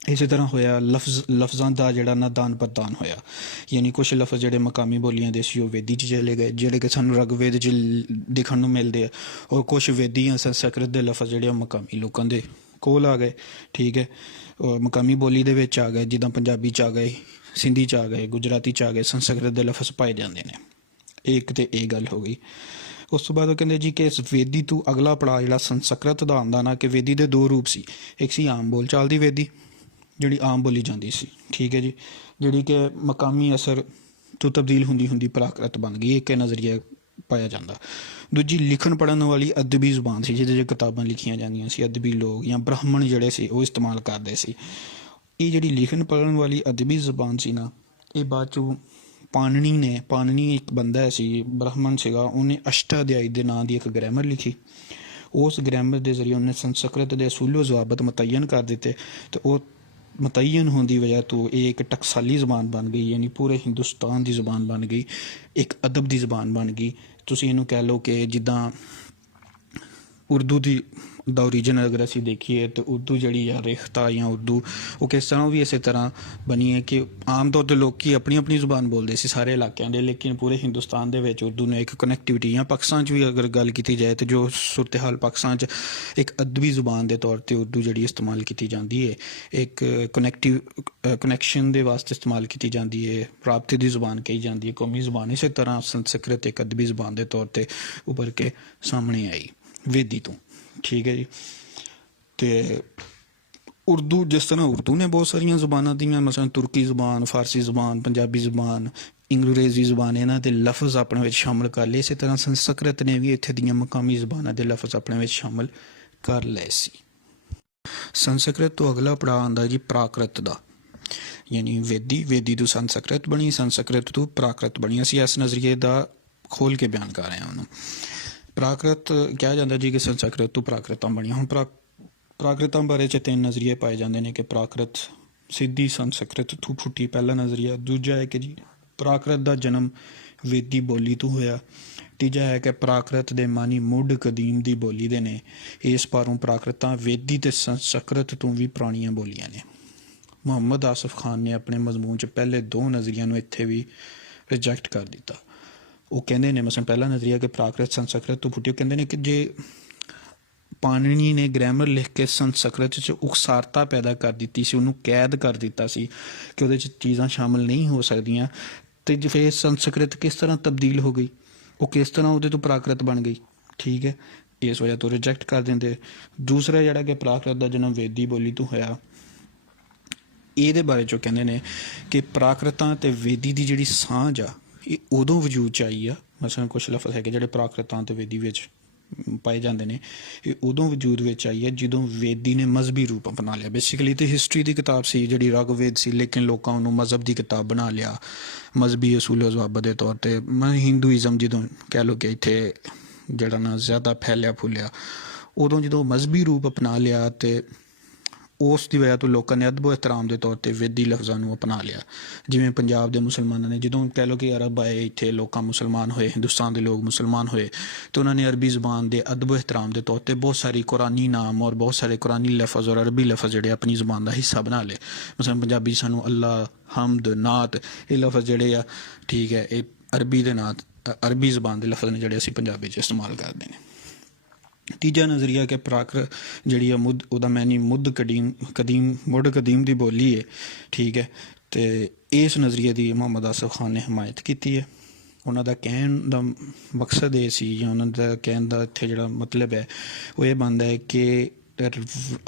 ਇਸੇ ਤਰ੍ਹਾਂ ਹੋਇਆ ਲਫ਼ਜ਼ਾਂ ਦਾ ਜਿਹੜਾ ਨਾ ਦਾਨ ਪ੍ਰਦਾਨ ਹੋਇਆ। ਯਾਨੀ ਕੁਛ ਲਫ਼ਜ਼ ਜਿਹੜੇ ਮਕਾਮੀ ਬੋਲੀਆਂ ਦੇ ਸੀ ਉਹ ਵੇਦੀ 'ਚ ਚਲੇ ਗਏ, ਜਿਹੜੇ ਕਿ ਸਾਨੂੰ ਰਗਵੇਦ 'ਚ ਦੇਖਣ ਨੂੰ ਮਿਲਦੇ ਆ, ਔਰ ਕੁਛ ਵੇਦੀ ਜਾਂ ਸੰਸਕ੍ਰਿਤ ਦੇ ਲਫ਼ਜ਼ ਜਿਹੜੇ ਉਹ ਮਕਾਮੀ ਲੋਕਾਂ ਦੇ ਕੋਲ ਆ ਗਏ, ਠੀਕ ਹੈ। ਮਕਾਮੀ ਬੋਲੀ ਦੇ ਵਿੱਚ ਆ ਗਏ, ਜਿੱਦਾਂ ਪੰਜਾਬੀ 'ਚ ਆ ਗਏ, ਸਿੰਧੀ 'ਚ ਆ ਗਏ, ਗੁਜਰਾਤੀ 'ਚ ਆ ਗਏ, ਸੰਸਕ੍ਰਿਤ ਦੇ ਲਫ਼ਜ਼ ਪਾਏ ਜਾਂਦੇ ਨੇ। ਇੱਕ ਤਾਂ ਇਹ ਗੱਲ ਹੋ ਗਈ। ਉਸ ਤੋਂ ਬਾਅਦ ਉਹ ਕਹਿੰਦੇ ਜੀ ਕਿ ਇਸ ਵੇਦੀ ਤੋਂ ਅਗਲਾ ਪੜਾਅ ਜਿਹੜਾ ਸੰਸਕ੍ਰਿਤ ਦਾ ਆਉਂਦਾ ਨਾ, ਕਿ ਵੇਦੀ ਦੇ 2 ਰੂਪ ਸੀ। ਇੱਕ ਸੀ ਆਮ ਬੋਲਚਾਲ ਦੀ ਵੇਦੀ ਜਿਹੜੀ ਆਮ ਬੋਲੀ ਜਾਂਦੀ ਸੀ, ਠੀਕ ਹੈ ਜੀ, ਜਿਹੜੀ ਕਿ ਮਕਾਮੀ ਅਸਰ ਤੋਂ ਤਬਦੀਲ ਹੁੰਦੀ ਪ੍ਰਾਕ੍ਰਿਤ ਬਣ ਗਈ, ਇੱਕ ਨਜ਼ਰੀਆ ਪਾਇਆ ਜਾਂਦਾ। ਦੂਜੀ ਲਿਖਣ ਪੜ੍ਹਨ ਵਾਲੀ ਅਦਬੀ ਜ਼ੁਬਾਨ ਸੀ, ਜਿਹਦੇ 'ਚ ਕਿਤਾਬਾਂ ਲਿਖੀਆਂ ਜਾਂਦੀਆਂ ਸੀ। ਅਦਬੀ ਲੋਕ ਜਾਂ ਬ੍ਰਾਹਮਣ ਜਿਹੜੇ ਸੀ ਉਹ ਇਸਤੇਮਾਲ ਕਰਦੇ ਸੀ। ਇਹ ਜਿਹੜੀ ਲਿਖਣ ਪੜ੍ਹਨ ਵਾਲੀ ਅਦਬੀ ਜ਼ੁਬਾਨ ਸੀ ਨਾ, ਇਹ ਬਾਅਦ 'ਚੋਂ ਪਾਣਨੀ ਇੱਕ ਬੰਦਾ ਸੀ, ਬ੍ਰਾਹਮਣ ਸੀਗਾ, ਉਹਨੇ ਅਸ਼ਟਾਧਿਆਈ ਦੇ ਨਾਂ ਦੀ ਇੱਕ ਗ੍ਰਾਮਰ ਲਿਖੀ। ਉਸ ਗ੍ਰਾਮਰ ਦੇ ਜ਼ਰੀਏ ਉਹਨੇ ਸੰਸਕ੍ਰਿਤ ਦੇ ਅਸੂਲੋ ਜ਼ਵਾਬਤ ਮੁਤੱਯਨ ਕਰ ਦਿੱਤੇ, ਅਤੇ ਉਹ ਮੁਤੱਯਨ ਹੋਣ ਦੀ ਵਜ੍ਹਾ ਤੋਂ ਇਹ ਇੱਕ ਟਕਸਾਲੀ ਜ਼ਬਾਨ ਬਣ ਗਈ, ਯਾਨੀ ਪੂਰੇ ਹਿੰਦੁਸਤਾਨ ਦੀ ਜ਼ਬਾਨ ਬਣ ਗਈ, ਇੱਕ ਅਦਬ ਦੀ ਜ਼ਬਾਨ ਬਣ ਗਈ। ਤੁਸੀਂ ਇਹਨੂੰ ਕਹਿ ਲਓ ਕਿ ਜਿੱਦਾਂ ਉਰਦੂ ਦਾ ਓਰੀਜਨ ਅਗਰ ਅਸੀਂ ਦੇਖੀਏ ਤਾਂ ਉਰਦੂ ਜਿਹੜੀ ਆ ਰੇਖਤਾ ਜਾਂ ਉਰਦੂ ਉਹ ਕਿਸ ਤਰ੍ਹਾਂ, ਉਹ ਵੀ ਇਸੇ ਤਰ੍ਹਾਂ ਬਣੀ ਹੈ ਕਿ ਆਮ ਤੌਰ 'ਤੇ ਲੋਕ ਆਪਣੀ ਆਪਣੀ ਜ਼ੁਬਾਨ ਬੋਲਦੇ ਸੀ ਸਾਰੇ ਇਲਾਕਿਆਂ ਦੇ, ਲੇਕਿਨ ਪੂਰੇ ਹਿੰਦੁਸਤਾਨ ਦੇ ਵਿੱਚ ਉਰਦੂ ਨੇ ਇੱਕ ਕਨੈਕਟੀਵਿਟੀ, ਜਾਂ ਪਾਕਿਸਤਾਨ 'ਚ ਵੀ ਅਗਰ ਗੱਲ ਕੀਤੀ ਜਾਏ ਤਾਂ ਜੋ ਸੂਰਤ ਹਾਲ ਪਾਕਿਸਤਾਨ 'ਚ ਇੱਕ ਅਦਬੀ ਜ਼ੁਬਾਨ ਦੇ ਤੌਰ 'ਤੇ ਉਰਦੂ ਜਿਹੜੀ ਇਸਤੇਮਾਲ ਕੀਤੀ ਜਾਂਦੀ ਹੈ, ਇੱਕ ਕਨੈਕਸ਼ਨ ਦੇ ਵਾਸਤੇ ਇਸਤੇਮਾਲ ਕੀਤੀ ਜਾਂਦੀ ਹੈ, ਰਾਬਤੇ ਦੀ ਜ਼ੁਬਾਨ ਕਹੀ ਜਾਂਦੀ ਹੈ, ਕੌਮੀ ਜ਼ੁਬਾਨ। ਇਸੇ ਤਰ੍ਹਾਂ ਸੰਸਕ੍ਰਿਤ ਇੱਕ ਅਦਬੀ ਜ਼ੁਬਾਨ ਦੇ ਤੌਰ 'ਤੇ ਉੱਭਰ ਕੇ ਸਾਹਮਣੇ ਆਈ ਵੇਦੀ ਤੋਂ। ਠੀਕ ਹੈ ਜੀ। ਅਤੇ ਉਰਦੂ, ਜਿਸ ਤਰ੍ਹਾਂ ਉਰਦੂ ਨੇ ਬਹੁਤ ਸਾਰੀਆਂ ਜ਼ੁਬਾਨਾਂ ਦੀਆਂ, ਮਸਲਨ ਤੁਰਕੀ ਜ਼ੁਬਾਨ, ਫਾਰਸੀ ਜ਼ੁਬਾਨ, ਪੰਜਾਬੀ ਜ਼ੁਬਾਨ, ਅੰਗਰੇਜ਼ੀ ਜ਼ੁਬਾਨ, ਇਹਨਾਂ ਦੇ ਲਫ਼ਜ਼ ਆਪਣੇ ਵਿੱਚ ਸ਼ਾਮਲ ਕਰ ਲਏ। ਇਸੇ ਤਰ੍ਹਾਂ ਸੰਸਕ੍ਰਿਤ ਨੇ ਵੀ ਇੱਥੇ ਦੀਆਂ ਮਕਾਮੀ ਜ਼ੁਬਾਨਾਂ ਦੇ ਲਫ਼ਜ਼ ਆਪਣੇ ਵਿੱਚ ਸ਼ਾਮਲ ਕਰ ਲਏ ਸੀ। ਸੰਸਕ੍ਰਿਤ ਤੋਂ ਅਗਲਾ ਪੜਾਅ ਆਉਂਦਾ ਜੀ ਪ੍ਰਾਕ੍ਰਿਤ ਦਾ, ਯਾਨੀ ਵੇਦੀ ਤੋਂ ਸੰਸਕ੍ਰਿਤ ਬਣੀ, ਸੰਸਕ੍ਰਿਤ ਤੋਂ ਪ੍ਰਾਕ੍ਰਿਤ ਬਣੀ। ਅਸੀਂ ਇਸ ਨਜ਼ਰੀਏ ਦਾ ਖੋਲ੍ਹ ਕੇ ਬਿਆਨ ਕਰ ਰਹੇ ਹਾਂ ਉਹਨੂੰ। ਪ੍ਰਾਕ੍ਰਿਤ ਕਿਹਾ ਜਾਂਦਾ ਜੀ ਕਿ ਸੰਸਕ੍ਰਿਤ ਤੋਂ ਪ੍ਰਾਕ੍ਰਿਤਾਂ ਬਣੀਆਂ। ਹੁਣ ਪ੍ਰਾਕ੍ਰਿਤਾਂ ਬਾਰੇ 'ਚ 3 ਨਜ਼ਰੀਏ ਪਾਏ ਜਾਂਦੇ ਨੇ ਕਿ ਪ੍ਰਾਕ੍ਰਿਤ ਸਿੱਧੀ ਸੰਸਕ੍ਰਿਤ ਤੋਂ ਫੁੱਟੀ, ਪਹਿਲਾ ਨਜ਼ਰੀਆ। ਦੂਜਾ ਹੈ ਕਿ ਜੀ ਪ੍ਰਾਕ੍ਰਿਤ ਦਾ ਜਨਮ ਵੇਦੀ ਬੋਲੀ ਤੋਂ ਹੋਇਆ। ਤੀਜਾ ਹੈ ਕਿ ਪ੍ਰਾਕ੍ਰਿਤ ਦੇ ਮਾਨੀ ਮੁੱਢ ਕਦੀਮ ਦੀ ਬੋਲੀ ਦੇ ਨੇ। ਇਸ ਪਾਰੋਂ ਪ੍ਰਾਕ੍ਰਿਤਾਂ ਵੇਦੀ ਤੇ ਸੰਸਕ੍ਰਿਤ ਤੋਂ ਵੀ ਪੁਰਾਣੀਆਂ ਬੋਲੀਆਂ ਨੇ। ਮੁਹੰਮਦ ਆਸਫ ਖਾਨ ਨੇ ਆਪਣੇ ਮਜ਼ਮੂਨ 'ਚ ਪਹਿਲੇ 2 ਨਜ਼ਰੀਆਂ ਨੂੰ ਇੱਥੇ ਵੀ ਰਿਜੈਕਟ ਕਰ ਦਿੱਤਾ। ਉਹ ਕਹਿੰਦੇ ਨੇ, ਮਸਲਨ ਪਹਿਲਾ ਨਜ਼ਰੀਆ ਕਿ ਪ੍ਰਾਕ੍ਰਿਤ ਸੰਸਕ੍ਰਿਤ ਤੋਂ ਫੁੱਟੀ, ਉਹ ਕਹਿੰਦੇ ਨੇ ਕਿ ਜੇ ਪਾਣਿਨੀ ਨੇ ਗ੍ਰਾਮਰ ਲਿਖ ਕੇ ਸੰਸਕ੍ਰਿਤ 'ਚ ਉਕਸਾਰਤਾ ਪੈਦਾ ਕਰ ਦਿੱਤੀ ਸੀ, ਉਹਨੂੰ ਕੈਦ ਕਰ ਦਿੱਤਾ ਸੀ ਕਿ ਉਹਦੇ 'ਚ ਚੀਜ਼ਾਂ ਸ਼ਾਮਲ ਨਹੀਂ ਹੋ ਸਕਦੀਆਂ, ਅਤੇ ਫਿਰ ਸੰਸਕ੍ਰਿਤ ਕਿਸ ਤਰ੍ਹਾਂ ਤਬਦੀਲ ਹੋ ਗਈ, ਉਹ ਕਿਸ ਤਰ੍ਹਾਂ ਉਹਦੇ ਤੋਂ ਪ੍ਰਾਕ੍ਰਿਤ ਬਣ ਗਈ। ਠੀਕ ਹੈ, ਇਸ ਵਜ੍ਹਾ ਤੋਂ ਰਿਜੈਕਟ ਕਰ ਦਿੰਦੇ। ਦੂਸਰਾ ਜਿਹੜਾ ਕਿ ਪ੍ਰਾਕ੍ਰਿਤ ਦਾ ਜਨਮ ਵੇਦੀ ਬੋਲੀ ਤੋਂ ਹੋਇਆ, ਇਹਦੇ ਬਾਰੇ 'ਚ ਉਹ ਕਹਿੰਦੇ ਨੇ ਕਿ ਪ੍ਰਾਕ੍ਰਿਤਾਂ ਅਤੇ ਵੇਦੀ ਦੀ ਜਿਹੜੀ ਸਾਂਝ ਆ ਇਹ ਉਦੋਂ ਵਜੂਦ 'ਚ ਆਈ ਆ। ਮਸਲਨ ਕੁਛ ਲਫ਼ਜ਼ ਹੈਗੇ ਜਿਹੜੇ ਪ੍ਰਾਕ੍ਰਿਤਾਂ ਅਤੇ ਵੇਦੀ ਵਿੱਚ ਪਾਏ ਜਾਂਦੇ ਨੇ, ਇਹ ਉਦੋਂ ਵਜੂਦ ਵਿੱਚ ਆਈ ਹੈ ਜਦੋਂ ਵੇਦੀ ਨੇ ਮਜ਼ਹਬੀ ਰੂਪ ਅਪਣਾ ਲਿਆ। ਬੇਸਿਕਲੀ ਤਾਂ ਹਿਸਟਰੀ ਦੀ ਕਿਤਾਬ ਸੀ ਜਿਹੜੀ ਰਗਵੇਦ ਸੀ, ਲੇਕਿਨ ਲੋਕਾਂ ਉਹਨੂੰ ਮਜ਼ਹਬ ਦੀ ਕਿਤਾਬ ਬਣਾ ਲਿਆ, ਮਜ਼ਹਬੀ ਅਸੂਲ ਜ਼ਵਾਬਤ ਦੇ ਤੌਰ 'ਤੇ। ਹਿੰਦੂਇਜ਼ਮ ਜਦੋਂ ਕਹਿ ਲਓ ਕਿ ਇੱਥੇ ਜਿਹੜਾ ਨਾ ਜ਼ਿਆਦਾ ਫੈਲਿਆ ਫੁੱਲਿਆ, ਉਦੋਂ ਜਦੋਂ ਮਜ਼ਹਬੀ ਰੂਪ ਅਪਣਾ ਲਿਆ ਅਤੇ ਉਸ ਦੀ ਵਜ੍ਹਾ ਤੋਂ ਲੋਕਾਂ ਨੇ ਅਦਬ ਇਹਤਰਾਮ ਦੇ ਤੌਰ 'ਤੇ ਵੇਦੀ ਲਫ਼ਜ਼ਾਂ ਨੂੰ ਅਪਣਾ ਲਿਆ। ਜਿਵੇਂ ਪੰਜਾਬ ਦੇ ਮੁਸਲਮਾਨਾਂ ਨੇ, ਜਦੋਂ ਕਹਿ ਲਓ ਕਿ ਅਰਬ ਆਏ ਇੱਥੇ, ਲੋਕਾਂ ਮੁਸਲਮਾਨ ਹੋਏ, ਹਿੰਦੁਸਤਾਨ ਦੇ ਲੋਕ ਮੁਸਲਮਾਨ ਹੋਏ, ਅਤੇ ਉਹਨਾਂ ਨੇ ਅਰਬੀ ਜ਼ੁਬਾਨ ਦੇ ਅਦਬ ਇਹਤਰਾਮ ਦੇ ਤੌਰ 'ਤੇ ਬਹੁਤ ਸਾਰੀ ਕੁਰਾਨੀ ਨਾਮ ਔਰ ਬਹੁਤ ਸਾਰੇ ਕੁਰਾਨੀ ਲਫ਼ਜ਼ ਔਰ ਅਰਬੀ ਲਫ਼ਜ਼ ਜਿਹੜੇ ਆਪਣੀ ਜ਼ੁਬਾਨ ਦਾ ਹਿੱਸਾ ਬਣਾ ਲਏ। ਮਸਲਨ ਪੰਜਾਬੀ ਸਾਨੂੰ ਅੱਲਾ, ਹਮਦ, ਨਾਤ, ਇਹ ਲਫ਼ਜ਼ ਜਿਹੜੇ ਆ, ਠੀਕ ਹੈ, ਇਹ ਅਰਬੀ ਦੇ ਨਾਤ, ਅਰਬੀ ਜ਼ੁਬਾਨ ਦੇ ਲਫ਼ਜ਼ ਨੇ ਜਿਹੜੇ ਅਸੀਂ ਪੰਜਾਬੀ 'ਚ ਇਸਤੇਮਾਲ ਕਰਦੇ ਨੇ। ਤੀਜਾ ਨਜ਼ਰੀਆ ਕਿ ਪ੍ਰਾਕ੍ਰਿਤ ਜਿਹੜੀ ਆ ਉਹਦਾ ਮੈਨੀ ਮੁੱਢ ਕਦੀਮ ਦੀ ਬੋਲੀ ਹੈ। ਠੀਕ ਹੈ, ਅਤੇ ਇਸ ਨਜ਼ਰੀਏ ਦੀ ਮੁਹੰਮਦ ਆਸਫ ਖਾਨ ਨੇ ਹਮਾਇਤ ਕੀਤੀ ਹੈ। ਉਹਨਾਂ ਦਾ ਕਹਿਣ ਦਾ ਮਕਸਦ ਇਹ ਸੀ, ਜਾਂ ਉਹਨਾਂ ਦਾ ਕਹਿਣ ਦਾ ਇੱਥੇ ਜਿਹੜਾ ਮਤਲਬ ਹੈ ਉਹ ਇਹ ਬਣਦਾ ਹੈ ਕਿ